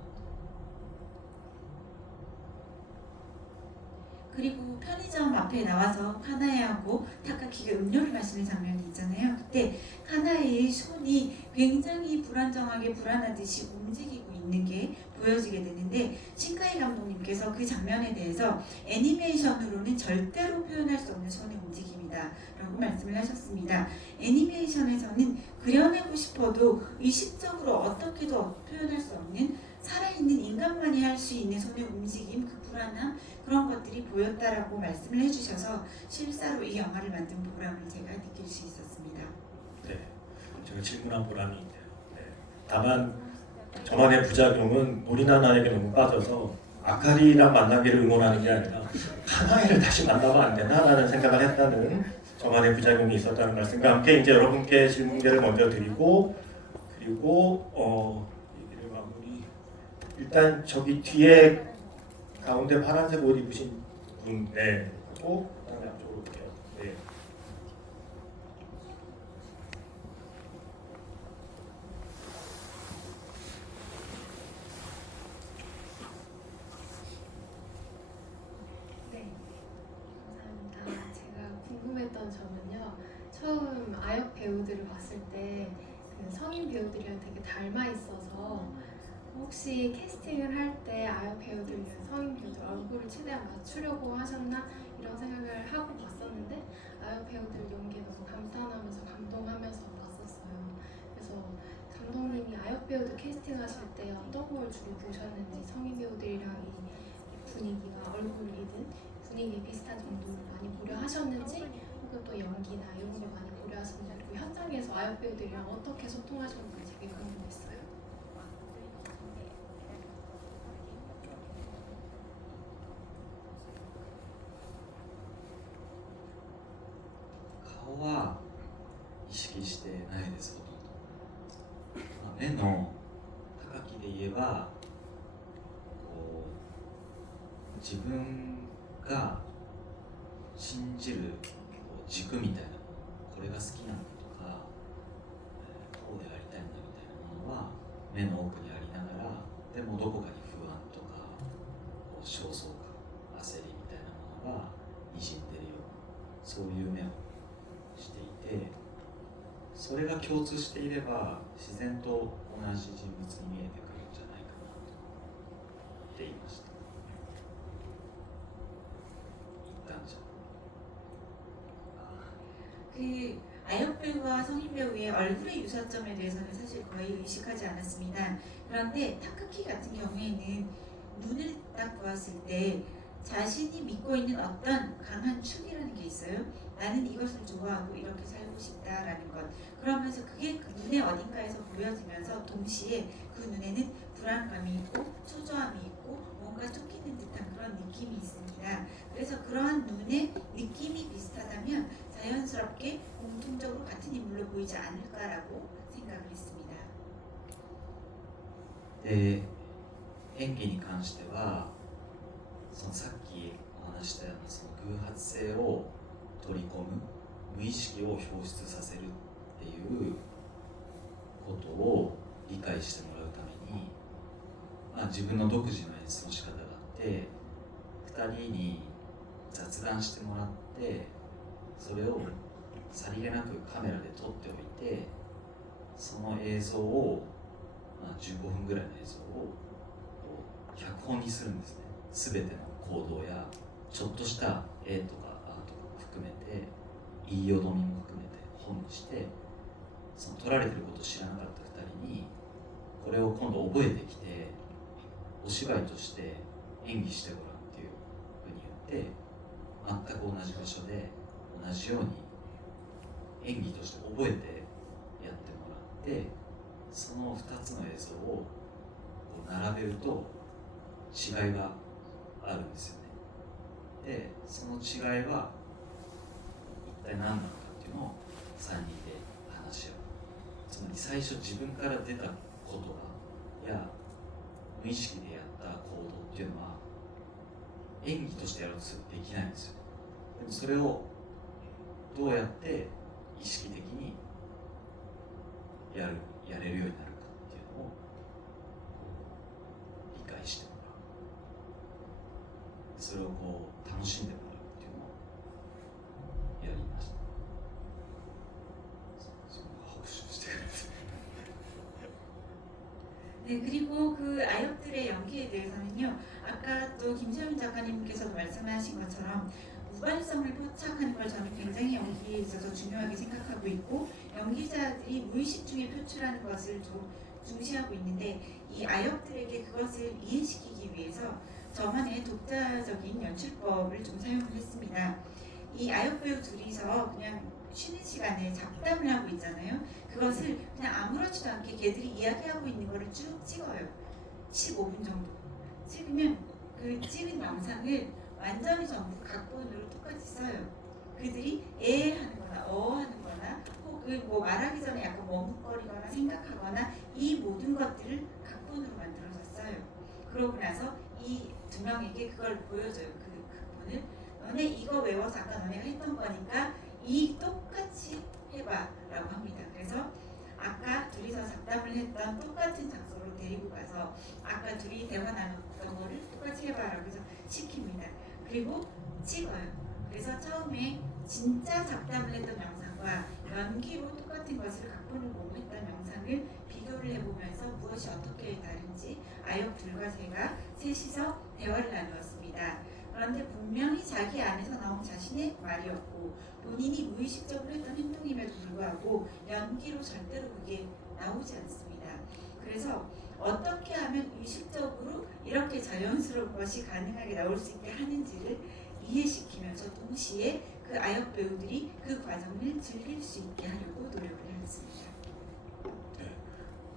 그리고 편의점 앞에 나와서 카나에하고 타카키가 음료를 마시는 장면이 있잖아요. 그때 카나에의 손이 굉장히 불안정하게 불안하듯이 움직이고 있는 게 보여지게 되는데, 신카이 감독님께서 그 장면에 대해서 애니메이션으로는 절대로 표현할 수 없는 손의 움직임이다 라고 말씀을 하셨습니다. 애니메이션에서는 그려내고 싶어도 의식적으로 어떻게도 표현할 수 없는 살아있는 인간만이 할 수 있는 손의 움직임, 그 불안함, 그런 것들이 보였다라고 말씀을 해주셔서 실사로 이 영화를 만든 보람을 제가 느낄 수 있었습니다. 네, 제가 질문한 보람이 있네요. 네. 다만 저만의 부작용은 모리나나에게 너무 빠져서 아카리랑 만나기를 응원하는 게 아니라 카나에를 다시 만나면 안 되나라는 생각을 했다는 저만의 부작용이 있었다는 말씀과 함께 이제 여러분께 질문제를 먼저 드리고, 그리고 얘기를 마무리. 일단 저기 뒤에 가운데 파란색 옷 입으신 분, 네, 하고 그다음에 앞쪽으로 올게요. 네. 배우들이랑 되게 닮아 있어서 혹시 캐스팅을 할 때 아역 배우들이랑 성인 배우들 얼굴을 최대한 맞추려고 하셨나 이런 생각을 하고 봤었는데 아역 배우들 연기에 너무 감탄하면서 감동하면서 봤었어요. 그래서 감독님이 아역 배우들 캐스팅하실 때 어떤 걸 주로 보셨는지 성인 배우들이랑 이 분위기가 얼굴이든 분위기 비슷한 정도로 많이 고려하셨는지 혹은 또 연기나 이런 걸 많이 고려하셨는지 그리고 현장에서 아역 배우들이랑 어떻게 소통하셨는지 되게 궁금했어요. 顔は意識してないですほとんど、まあ目の高きで言えばこう自分が信じるこう軸みたいなこれが好きなんだとか、こうでありたいんだみたいなものは目の奥にありながらでもどこかに不安とかこう焦燥感焦りみたいなものがにじんでるようなそういう目をしていて、それが共通していれば自然と同じ人物に見えてくるんじゃないかなと言っていました。言ったんじゃ 그 아역 배우와 성인 배우의 얼굴의 유사점에 대해서는 사실 거의 의식하지 않았습니다. 그런데 타크키 같은 경우에는 눈을 딱 보았을 때 자신이 믿고 있는 어떤 강한 축이라는 게 있어요. 나는 이것을 좋아하고 이렇게 살고 싶다라는 것. 그러면서 그게 그 눈의 어딘가에서 보여지면서 동시에 그 눈에는 불안감이 있고 초조함이 있고 뭔가 쫓기는 듯한 그런 느낌이 있습니다. 그래서 그러한 눈의 느낌이 비슷하다면 자연스럽게 공통적으로 같은 인물로 보이지 않을까라고 생각을 했습니다. で演技に関してはそのさっきお話ししたようなその偶発性を取り込む無意識を表出させるっていうことを理解してもらうために、まあ、自分の独自の演出の仕方があって2人に雑談してもらってそれをさりげなくカメラで撮っておいてその映像を、まあ、15分ぐらいの映像をこう脚本にするんですね。全ての行動やちょっとした絵とかアートとか含めて言いよどみも含めて本にしてその撮られてることを知らなかった2人にこれを今度覚えてきてお芝居として演技してごらんっていうふうに言って全く同じ場所で同じように演技として覚えてやってもらってその2つの映像をこう並べると違いがあるんですよね。で、その違いは一体何なのかっていうのを3人で話し合う。つまり最初自分から出た言葉や無意識でやった行動っていうのは演技としてやろうとするとできないんですよ。でもそれをどうやって意識的にやれるようになるかっていうのを理解してもらう。それをこう楽しんでもらうっていうのをやりました。その拍手してくれて 네, 그리고 그 아역들의 연기에 대해서는요. 아까 또 김세윤 작가님께서도 말씀하신 것처럼 우발성을 포착하는 걸 저는 굉장히 연기에 있어서 중요하게 생각하고 있고 연기자들이 무의식 중에 표출하는 것을 좀 중시하고 있는데 이 아역들에게 그것을 이해시키기 위해서 저만의 독자적인 연출법을 좀 사용을 했습니다. 이 아역 배우 둘이서 그냥 쉬는 시간에 잡담을 하고 있잖아요. 그것을 그냥 아무렇지도 않게 걔들이 이야기하고 있는 거를 쭉 찍어요. 15분 정도. 찍으면 그 찍은 영상을 완전히 전부 각본으로 똑같이 써요. 그들이 에 하는 거나 어 하는 거나 혹은 뭐 말하기 전에 약간 머뭇거리거나 생각하거나 이 모든 것들을 각본으로 만들어서 써요. 그러고 나서 이 두 명에게 그걸 보여줘요. 그 각본을. 너네 이거 외워서 아까 너네가 했던 거니까 이 똑같이 해봐 라고 합니다. 그래서 아까 둘이서 잡담을 했던 똑같은 장소로 데리고 가서 아까 둘이 대화 나눴던 거를 똑같이 해봐라고 해서 시킵니다. 그리고 찍어요. 그래서 처음에 진짜 잡담을 했던 영상과 연기로 똑같은 것을 각본을 보고 했던 영상을 비교를 해보면서 무엇이 어떻게 다른지 아역들과 제가 셋이서 대화를 나누었습니다. 그런데 분명히 자기 안에서 나온 자신의 말이었고 본인이 무의식적으로 했던 행동임에도 불구하고 연기로 절대로 그게 나오지 않습니다. 그래서 어떻게 하면 의식적으로 이렇게 자연스러운 것이 가능하게 나올 수 있게 하는지를 이해시키면서 동시에 그 아역 배우들이 그 과정을 즐길 수 있게 하려고 노력을 했습니다.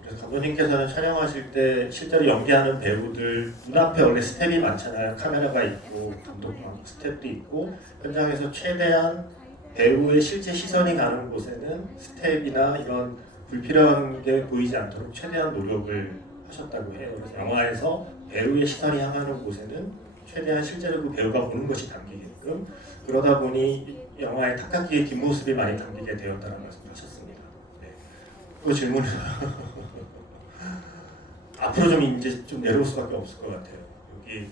그래서 감독님께서는 촬영하실 때 실제로 연기하는 배우들 눈앞에 원래 스텝이 많잖아요. 카메라가 있고 감독하고 스텝도 있고 현장에서 최대한 배우의 실제 시선이 가는 곳에는 스텝이나 이런 불필요한 게 보이지 않도록 최대한 노력을 하셨다고 해요. 그래서 영화에서 배우의 시선이 향하는 곳에는 최대한 실제로 그 배우가 보는 것이 담기게끔 그러다 보니 영화의 타카키의 뒷모습이 많이 담기게 되었다는 말씀하셨습니다. 네. 또 질문을 앞으로 좀 이제 좀 내려올 수밖에 없을 것 같아요. 여기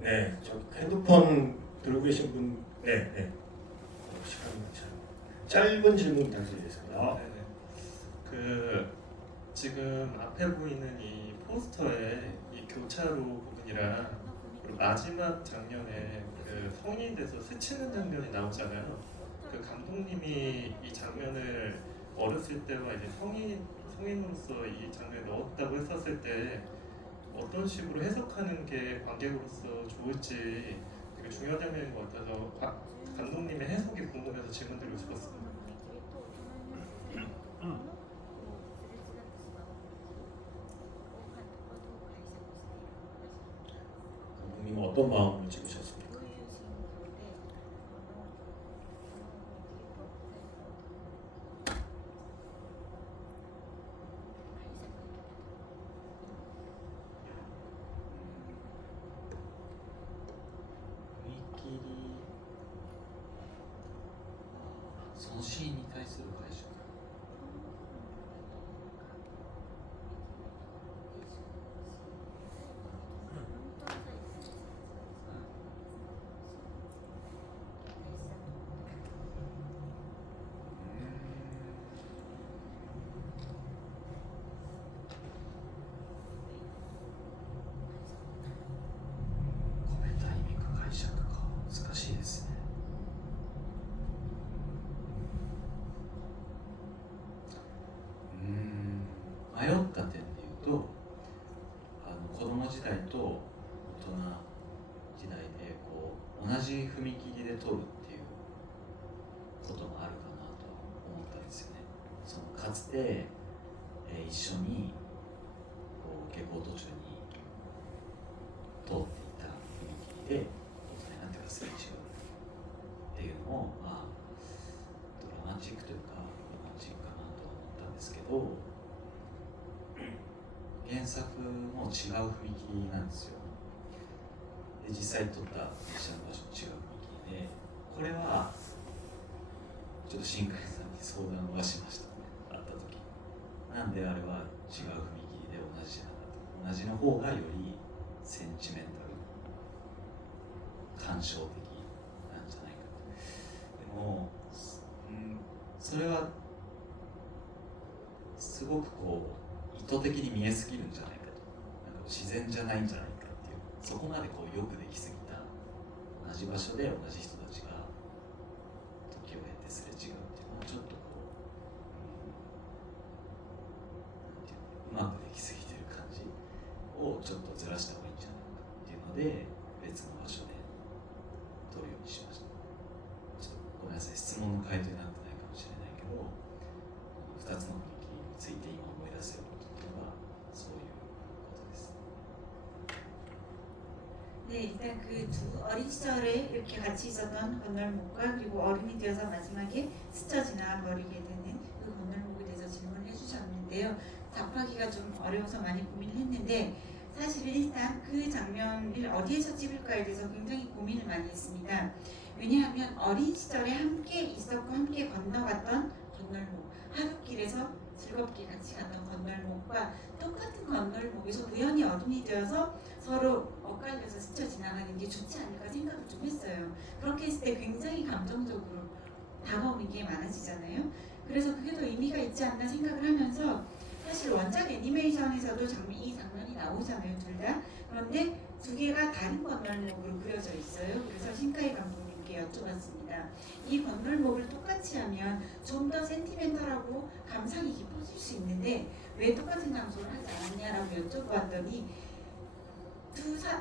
네, 저 핸드폰 들고 계신 분, 네. 시간이 짧은 질문 부탁드리겠습니다. 네네. 그 지금 앞에 보이는 이 포스터에 이 교차로 부분이랑 그리고 마지막 장면에 그 성인이 돼서 스치는 장면이 나오잖아요. 그 감독님이 이 장면을 어렸을 때와 이제 성인으로서 이 장면에 넣었다고 했었을 때 어떤 식으로 해석하는 게 관객으로서 좋을지 되게 중요한 장면인 것 같아서 감독님의 해석이 궁금해서 질문 드리고 싶었습니다. 감독님은 어떤 마음으로 찍으셨습니까?踏切 そのシーンに対する解釈込めた意味か解釈か難しいですね。迷った点でいうと子供時代と大人時代でこう同じ踏切で撮るっていうこともあるかなと思ったんですよね。そのかつて、一緒にこう下校途中に通っていた踏切で大人になってからすれ違うっていうのもまあドラマチックというかロマンチックかなとは思ったんですけど、原作も違う踏切なんですよ。で実際撮った列車の場所も違う踏切で、これはちょっと新海さんに相談はしましたね、会った時。なんであれは違う踏切で同じじゃなかった、同じの方がよりセンチメンタル感傷的なんじゃないかと。でも、それはすごくこう意図的に見えすぎるんじゃないかと、なんか自然じゃないんじゃないかっていう、そこまでこうよくできすぎた、同じ場所で同じ人たちが時を経てすれ違うっていうのはちょっとこう、なんていうの、うまくできすぎてる感じをちょっとずらした方がいいんじゃないかっていうので別の場所で撮るようにしました。ちょっとごめんなさい、質問の回答になってないかもしれないけど、2つの踏切について今思い出せることっていうのはそういうことです。 네, 일단 그 두 어린 시절에 이렇게 같이 있었던 건널목과 그리고 어른이 되어서 마지막에 스쳐 지나 버리게 되는 그 건널목에 대해서 질문을 해주셨는데요. 답하기가 좀 어려워서 많이 고민을 했는데 사실 일단 그 장면을 어디에서 찍을까에 대해서 굉장히 고민을 많이 했습니다. 왜냐하면 어린 시절에 함께 있었고 함께 건너갔던 건널목, 하굣길에서 즐겁게 같이 갔던 건널목과 똑같은 건널목에서 우연히 어른이 되어서 서로 엇갈려서 스쳐 지나가는 게 좋지 않을까 생각을 좀 했어요. 그렇게 했을 때 굉장히 감정적으로 다가오는 게 많아지잖아요. 그래서 그게 더 의미가 있지 않나 생각을 하면서 사실 원작 애니메이션에서도 이 장면이 나오잖아요, 둘 다. 그런데 두 개가 다른 건널목으로 그려져 있어요. 그래서 신카이 감독님께 여쭤봤습니다. 이 건널목을 똑같이 하면 좀 더 센티멘털하고 감상이 깊어질 수 있는데 왜 똑같은 장소를 하지 않았냐라고 여쭤보았더니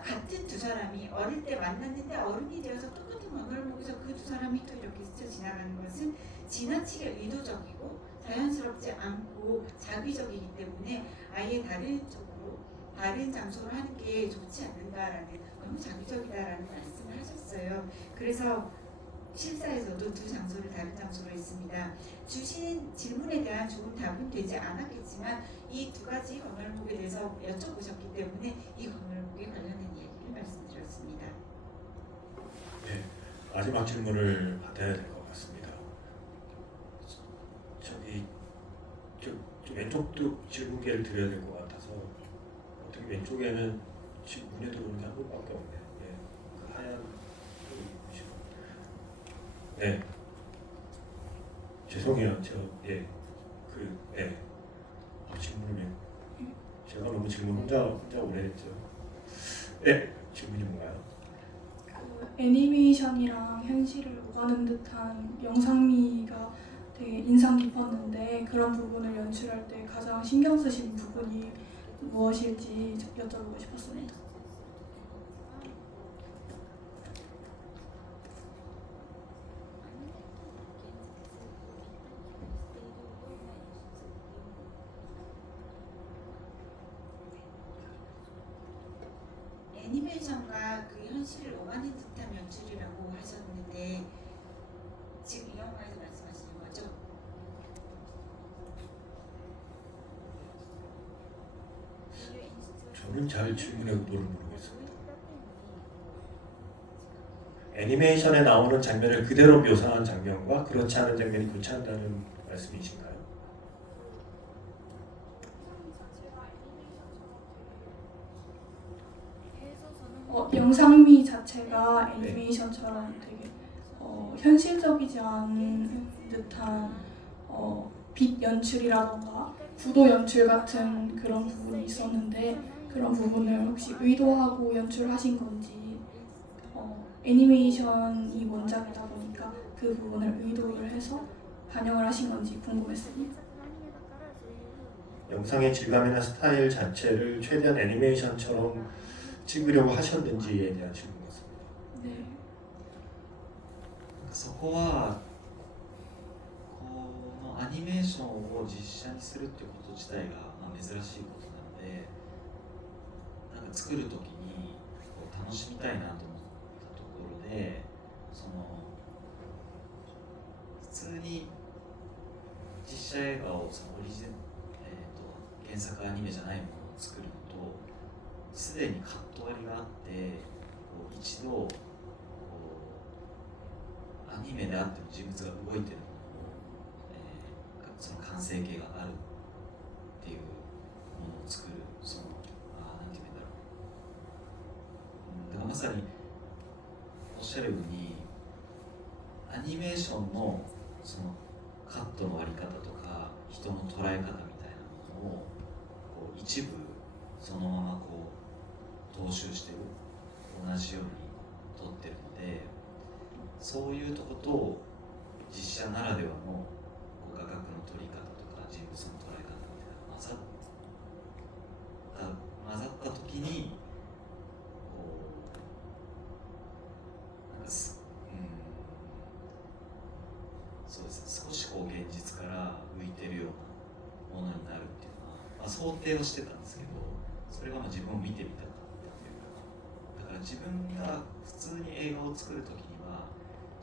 같은 두 사람이 어릴 때 만났는데 어른이 되어서 똑같은 건널목에서 그 두 사람이 또 이렇게 스쳐 지나가는 것은 지나치게 의도적이고 자연스럽지 않고 자기적이기 때문에 아예 다른 쪽으로 다른 장소로 하는 게 좋지 않는다라는, 너무 자기적이다라는 말씀을 하셨어요. 그래서 실사에서도 두 장소를 다른 장소로 했습니다. 주신 질문에 대한 좋은 답은 되지 않았겠지만 이 두 가지 건널목에 대해서 여쭤보셨기 때문에 이 건널목에 관련된 얘기를 말씀드렸습니다. 네, 마지막 질문을 받아야 될 것 같습니다. 저기 저 왼쪽도 질문 기회를 드려야 될 것 같아서 어떻게 왼쪽에는 지금 문에 들어오는 게 한 분밖에 없네요. 예, 그 하얀 옷 입으시고. 네, 죄송해요. 질문을 제가 너무 질문 혼자 오래 했죠. 네, 질문이 뭔가요? 그 애니메이션이랑 현실을 오가는 듯한 영상미가 되게 인상 깊었는데 그런 부분을 연출할 때 가장 신경 쓰시는 부분이 무엇일지 여쭤보고 싶었습니다. 애니메이션과 그 현실을 오가는 듯한 연출이라고 하셨는데 지금 이 영화에서 말씀하시는 거죠? 저는 잘 질문의 의도를 모르겠습니다. 애니메이션에 나오는 장면을 그대로 묘사한 장면과 그렇지 않은 장면이 교차한다는 말씀이신가요? 영상미 자체가 애니메이션처럼 되게 현실적이지 않은 듯한 빛 연출이라던가 구도 연출 같은 그런 부분이 있었는데 그런 부분을 혹시 의도하고 연출하신 건지 애니메이션이 원작이다 보니까 그 부분을 의도를 해서 반영을 하신 건지 궁금했습니다. 영상의 질감이나 스타일 자체를 최대한 애니메이션처럼 찍으려고 하셨는지에 대한 질문 같습니다. 네. そこはこのアニメーションを実写にするっていうこと自体がまあ珍しいことなので、なんか作る時にこう楽しみたいなと思ったところで、その普通に実写映画をそのオリジナル、原作アニメじゃないものを作るのとすでにカット割りがあってこう一度こうアニメであっても人物が動いてるものを、その完成形があるっていうものを作るそのなんていうんだろう、だからまさにおっしゃるようにアニメーションのそのカットの割り方とか人の捉え方みたいなものをこう一部そのままこう踏襲してる同じように撮ってるので、そういうとこと実写ならではのこう画角の撮り方とか人物の捉え方みたいな混ざった時にこうなんかそうですね、少しこう現実から浮いてるようなものになるっていうのは、想定をしてたんですけど、それが自分を見てみたかったっていうか、だから自分が普通に映画を作る時には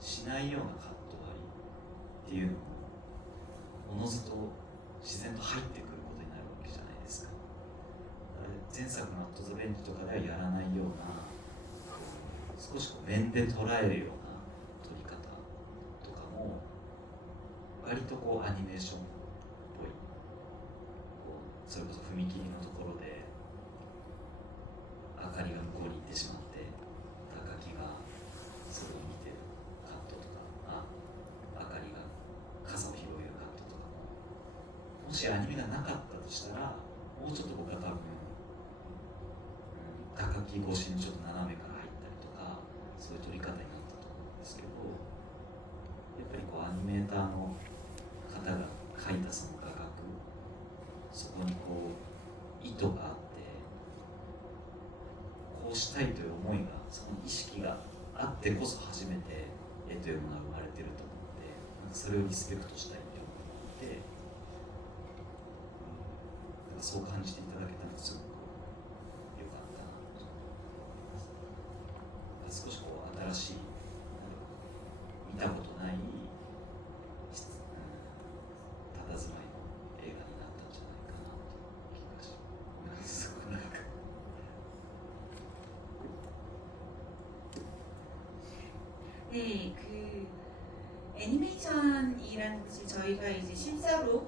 しないようなカット割りっていうのもおのずと自然と入ってくることになるわけじゃないですか。だから前作の「アット・ザ・ベンチ」とかではやらないような少しこう面で捉えるような撮り方とかも割とこうアニメーションっぽい、こうそれこそ踏切のところで明かりが向こうに行ってしまって高木がそれを見てるカットとか、明かりが傘を広げるカットとしアニメがなかったとしたらもうちょっと僕は多分、高木越しにちょっと斜めから入ったりとかそういう撮り方になったと思うんですけど、やっぱりこうアニメーターの方が描いたその画角、そこにこう意図があってこうしたいという思いが、その意識があってこそ初めて絵というものが生まれていると思うので、なんかそれをリスペクトしたいと思って、なんかそう感じていただけたのがすごく良かったなと思います。少しこう新しい、見たことない佇まいの映画になったんじゃないかなという気がします。すごく長く。 네, 그 애니메이션이라는 것을 저희가 이제 실사 영화로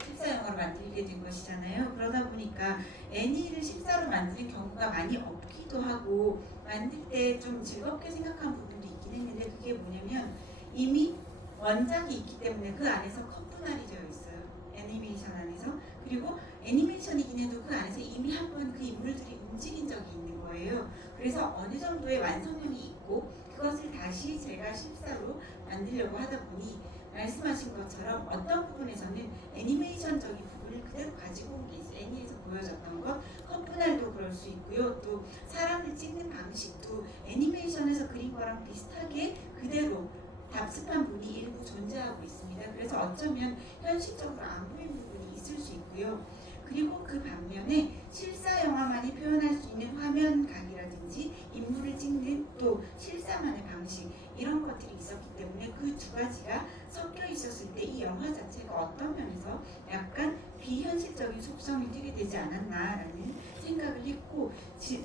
만들게 된 것이잖아요. 그러다 보니까 애니를 실사로 만드는 경우가 많이 없기도 하고 만들 때 좀 즐겁게 생각한 부분도 있긴 했는데, 그게 뭐냐면 이미 원작이 있기 때문에 그 안에서 컷분할이 되어 있어요. 애니메이션 안에서. 그리고 애니메이션이긴 해도 그 안에서 이미 한번 그 인물들이 움직인 적이 있는 거예요. 그래서 어느 정도의 완성형이 있고 그것을 다시 제가 실사로 만들려고 하다 보니 말씀하신 것처럼 어떤 부분에서는 애니메이션적인 부분을 그대로 가지고 온 게 있어요. 애니에서 보여졌던 것, 컷분할도 그럴 수 있고요. 또 사람을 찍는 방식도 애니메이션에서 그린 거랑 비슷하게 그대로 답습한 부분이 일부 존재하고 있습니다. 그래서 어쩌면 현실적으로 안 보이는 부분이 있을 수 있고요. 그리고 그 반면에 실사 영화만이 표현할 수 있는 화면각이라든지 인물을 찍는 또 실사만의 방식, 이런 것들이 있었기 때문에 그 두 가지가 섞여 있었을 때 이 영화 자체가 어떤 면에서 약간 비현실적인 속성이 띄게 되지 않았나라는 생각을 했고,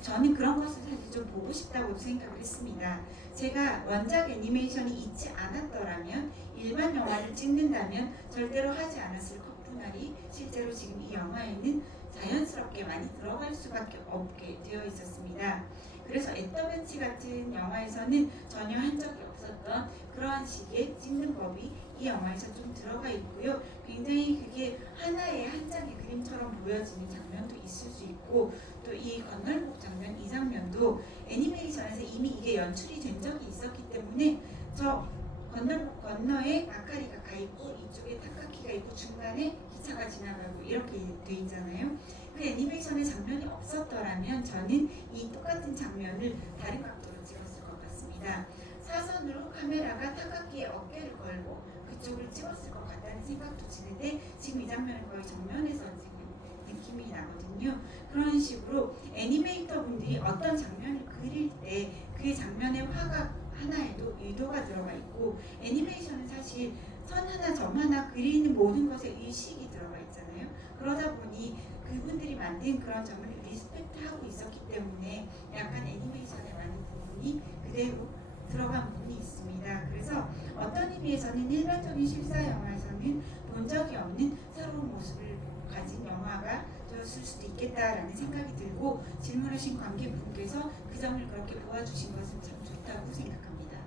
저는 그런 것을 사실 좀 보고 싶다고 생각을 했습니다. 제가 원작 애니메이션이 있지 않았더라면, 일반 영화를 찍는다면 절대로 하지 않았을 컷분할이 실제로 지금 이 영화에는 자연스럽게 많이 들어갈 수밖에 없게 되어 있었습니다. 그래서 애터벤치 같은 영화에서는 전혀 한 적이 없었던 그러한 식의 찍는 법이 이 영화에서 좀 들어가 있고요. 굉장히 그게 하나의 한 장의 그림처럼 보여지는 장면도 있을 수 있고, 또 이 건널목 장면, 이 장면도 애니메이션에서 이미 이게 연출이 된 적이 있었기 때문에 저 건널목 건너에 아카리가 가 있고 이쪽에 타카키가 있고 중간에 기차가 지나가고 이렇게 돼 있잖아요. 그 애니메이션의 장면이 없었더라면 저는 이 똑같은 장면을 다른 각도로 찍었을 것 같습니다. 사선으로 카메라가 타카키의 어깨를 걸고 그쪽을 찍었을 것 같다는 생각도 드는데, 지금 이 장면은 거의 정면에서 찍는 느낌이 나거든요. 그런 식으로 애니메이터 분들이 어떤 장면을 그릴 때 그 장면의 화각 하나에도 의도가 들어가 있고, 애니메이션은 사실 선 하나 점 하나 그리는 모든 것에 의식이 들어가 있잖아요. 그러다 보니 그분들이 만든 그런 점을 리스펙트하고 있었기 때문에 약간 애니메이션에 많은 부분이 그대로 들어간 부분이 있습니다. 그래서 어떤 의미에서는 일반적인 실사 영화에서는 본 적이 없는 새로운 모습을 가진 영화가 되었을 수도 있겠다라는 생각이 들고, 질문하신 관객분께서 그 점을 그렇게 보아주신 것은 참 좋다고 생각합니다.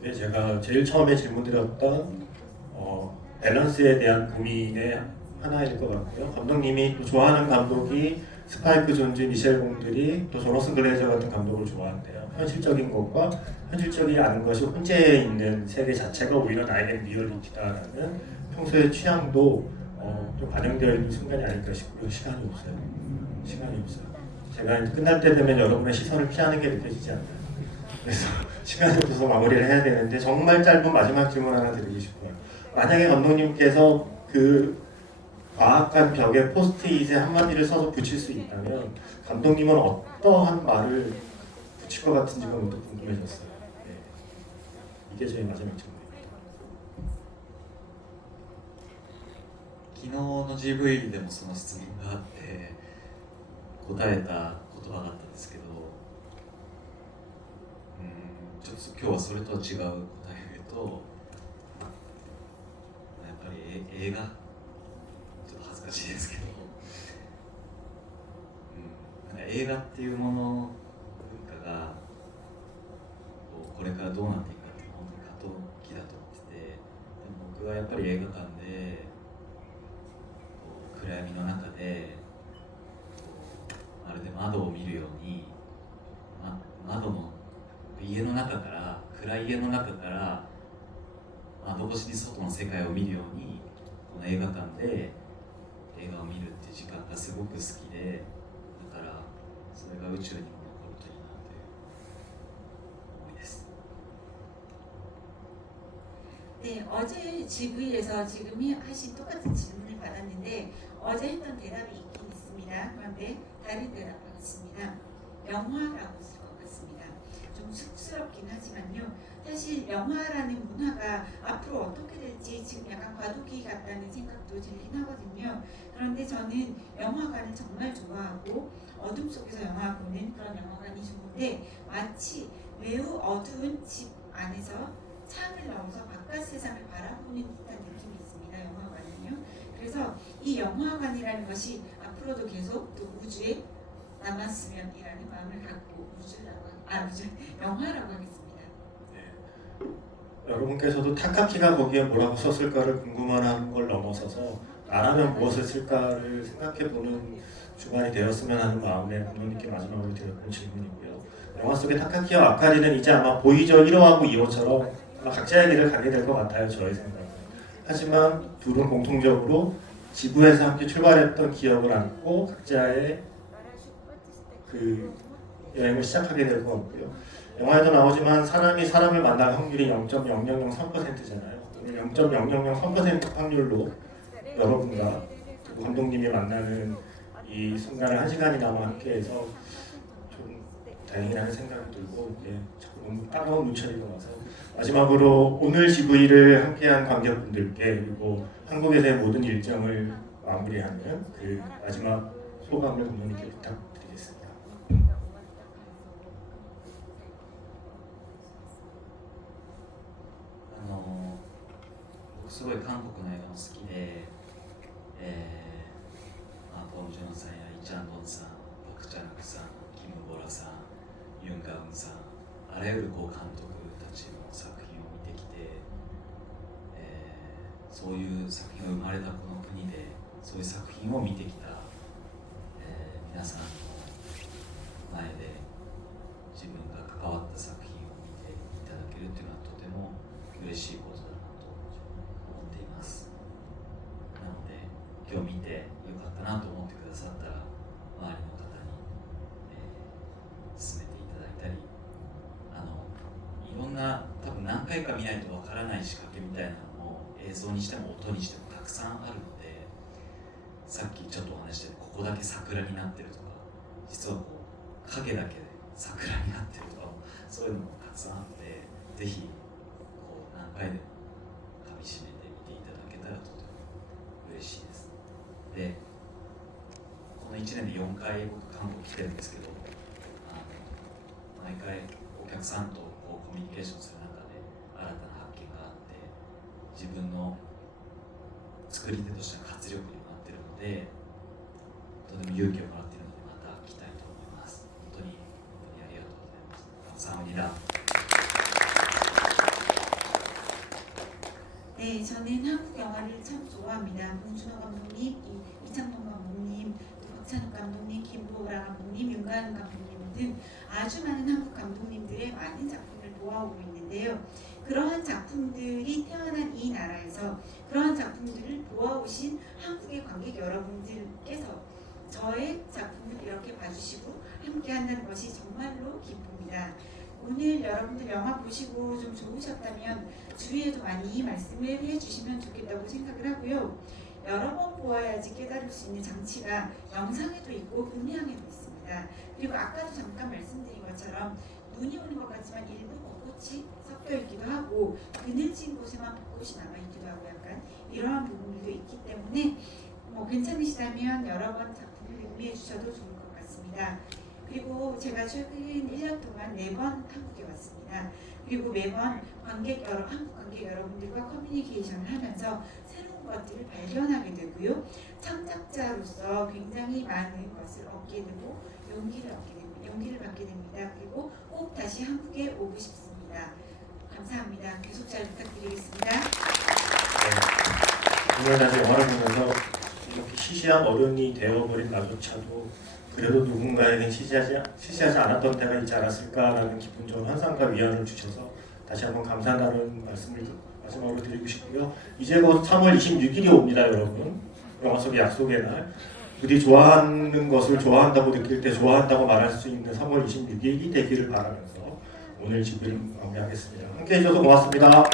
네, 제가 제일 처음에 질문드렸던 밸런스에 대한 고민의 하나일 것 같고요. 감독님이 또 좋아하는 감독이 스파이크 존즈, 미셸 공들이 또 조너슨 글레이저 같은 감독을 좋아한대요. 현실적인 것과 현실적이 않은 것이 혼재해 있는 세계 자체가 오히려 나에게는 리얼리티다라는 평소의 취향도 좀 반영되어 있는 순간이 아닐까 싶고요. 시간이 없어요. 제가 이제 끝날 때 되면 여러분의 시선을 피하는 게 느껴지지 않나요? 그래서 시간이 없어서 마무리를 해야 되는데, 정말 짧은 마지막 질문 하나 드리고 싶어요. 만약에 감독님께서 그 과학관 벽에 포스트잇에 한마디를 써서 붙일 수 있다면 감독님은 어떠한 말을 붙일 것 같은지가 문득 궁금해졌어요. 네. 이게 제 마지막 질문입니다. 昨日の GV でもその質問があって答えた言葉があったんですけど、ちょっと今日はそれとは違う答えを言うと、やっぱり映画、ちょっと恥ずかしいですけど、なんか映画っていうもの、文化がこれからどうなっていくかって本当に過渡期だと思ってて、でも僕はやっぱり映画館で暗闇の中でまるで窓を見るように、窓の家の中から暗い家の中から窓越しに外の世界を見るようにこの映画館で映画を見るっていう時間がすごく好きで、だからそれが宇宙にも残るといいなという思いです。 네, 어제 GV에서 지금이 하신 똑같은 질문을 받았는데 어제 했던 대답이 있긴 있습니다. 그런데 다른 대답 하겠습니다. 영화라고 쓸 것 같습니다. 좀 쑥스럽긴 하지만요. 사실 영화라는 문화가 앞으로 어떻게 될지 지금 약간 과도기 같다는 생각도 들긴 하거든요. 그런데 저는 영화관을 정말 좋아하고 어둠 속에서 영화 보는 그런 영화관이 좋은데 마치 매우 어두운 집 안에서 창을 넘어서 바깥 세상을 바라보는 듯한 느낌이 있습니다. 영화관은요. 그래서 이 영화관이라는 것이 앞으로도 계속 또 우주에 남았으면이라는 마음을 갖고 영화라고 하겠습니다. 여러분께서도 타카키가 거기에 뭐라고 썼을까를 궁금해하는 걸 넘어서서 나라면 무엇을 쓸까를 생각해보는 주간이 되었으면 하는 마음에 부모님께 마지막으로 드렸던 질문이고요. 영화 속의 타카키와 아카리는 이제 아마 보이저 1호하고 2호처럼 아마 각자의 길을 가게 될 것 같아요. 저의 생각은. 하지만 둘은 공통적으로 지구에서 함께 출발했던 기억을 안고 각자의 그 여행을 시작하게 될 것 같고요. 영화에도 나오지만 사람이 사람을 만날 확률이 0.0003%잖아요. 0.0003% 확률로 여러분과 감독님이 만나는 이 순간을 1시간이나마 함께해서 좀 다행이라는 생각이 들고 자꾸 너무 따가운 눈초리가 와서 마지막으로 오늘 GV를 함께한 관객분들께 그리고 한국에서의 모든 일정을 마무리하는 그 마지막 소감을 감독님께 부탁드리겠습니다.僕すごい韓国の映画も好きで、ボン・ジョンさんやイ・チャンドンさん、パク・チャンクさん、キム・ボラさん、ユン・ガウンさん、あらゆる監督たちの作品を見てきて、そういう作品が生まれたこの国でそういう作品を見てきた、皆さんの前で自分が関わった作品を見ていただけるというのはとても嬉しいことだなと思っています。なので今日見てよかったなと思ってくださったら周りの方に、勧めていただいたり、いろんな多分何回か見ないとわからない仕掛けみたいなのも映像にしても音にしてもたくさんあるので、さっきちょっとお話してここだけ桜になってるとか、実はこう影だけで桜になってるとか、そういうのもたくさんあって、ぜひこう何回でも噛みしめて見ていただけたらとても嬉しいです。で、この1年で4回僕韓国来てるんですけど、毎回お客さんとこうコミュニケーションする中で新たな発見があって、自分の作り手としての活力にもなっているので、とても勇気をもらっているので、また来たいと思います。本当にありがとうございます。감사합니다. 네, 저는 한국 영화를 참 좋아합니다. 봉준호 감독님, 이창동 감독님, 박찬욱 감독님, 김보라 감독님, 윤가은 감독님 등 아주 많은 한국 감독님들의 많은 작품을 보아오고 있는데요. 그러한 작품들이 태어난 이 나라에서 그러한 작품들을 보아오신 한국의 관객 여러분들께서 저의 작품을 이렇게 봐주시고 함께 한다는 것이 정말로 기쁩니다. 오늘 여러분들 영화 보시고 좀 좋으셨다면 주위에도 많이 말씀을 해주시면 좋겠다고 생각을 하고요. 여러 번 보아야지 깨달을 수 있는 장치가 영상에도 있고 음향에도 있습니다. 그리고 아까도 잠깐 말씀드린 것처럼 눈이 오는 것 같지만 일부 벚꽃이 섞여 있기도 하고 그늘진 곳에만 벚꽃이 남아 있기도 하고 약간 이러한 부분들도 있기 때문에 괜찮으시다면 여러 번 작품을 음미해 주셔도 좋을 것 같습니다. 그리고 제가 최근 1년 동안 4번 한국에 왔습니다. 그리고 매번 한국 관객 여러분들과 커뮤니케이션을 하면서 새로운 것들을 발견하게 되고요. 창작자로서 굉장히 많은 것을 얻게 되고 용기를 받게 됩니다. 그리고 꼭 다시 한국에 오고 싶습니다. 감사합니다. 계속 잘 부탁드리겠습니다. 오늘 다시 영화를 보면서 이렇게 시시한 어른이 되어버린 나조차도 그래도 누군가에겐 시시하지 않았던 때가 있지 않았을까라는 기분 좋은 환상과 위안을 주셔서 다시 한번 감사하다는 말씀을 마지막으로 드리고 싶고요. 이제 곧 3월 26일이 옵니다, 여러분. 영화 속의 약속의 날. 부디 좋아하는 것을 좋아한다고 느낄 때 좋아한다고 말할 수 있는 3월 26일이 되기를 바라면서 오늘 집을 마무리하겠습니다. 함께해 주셔서 고맙습니다.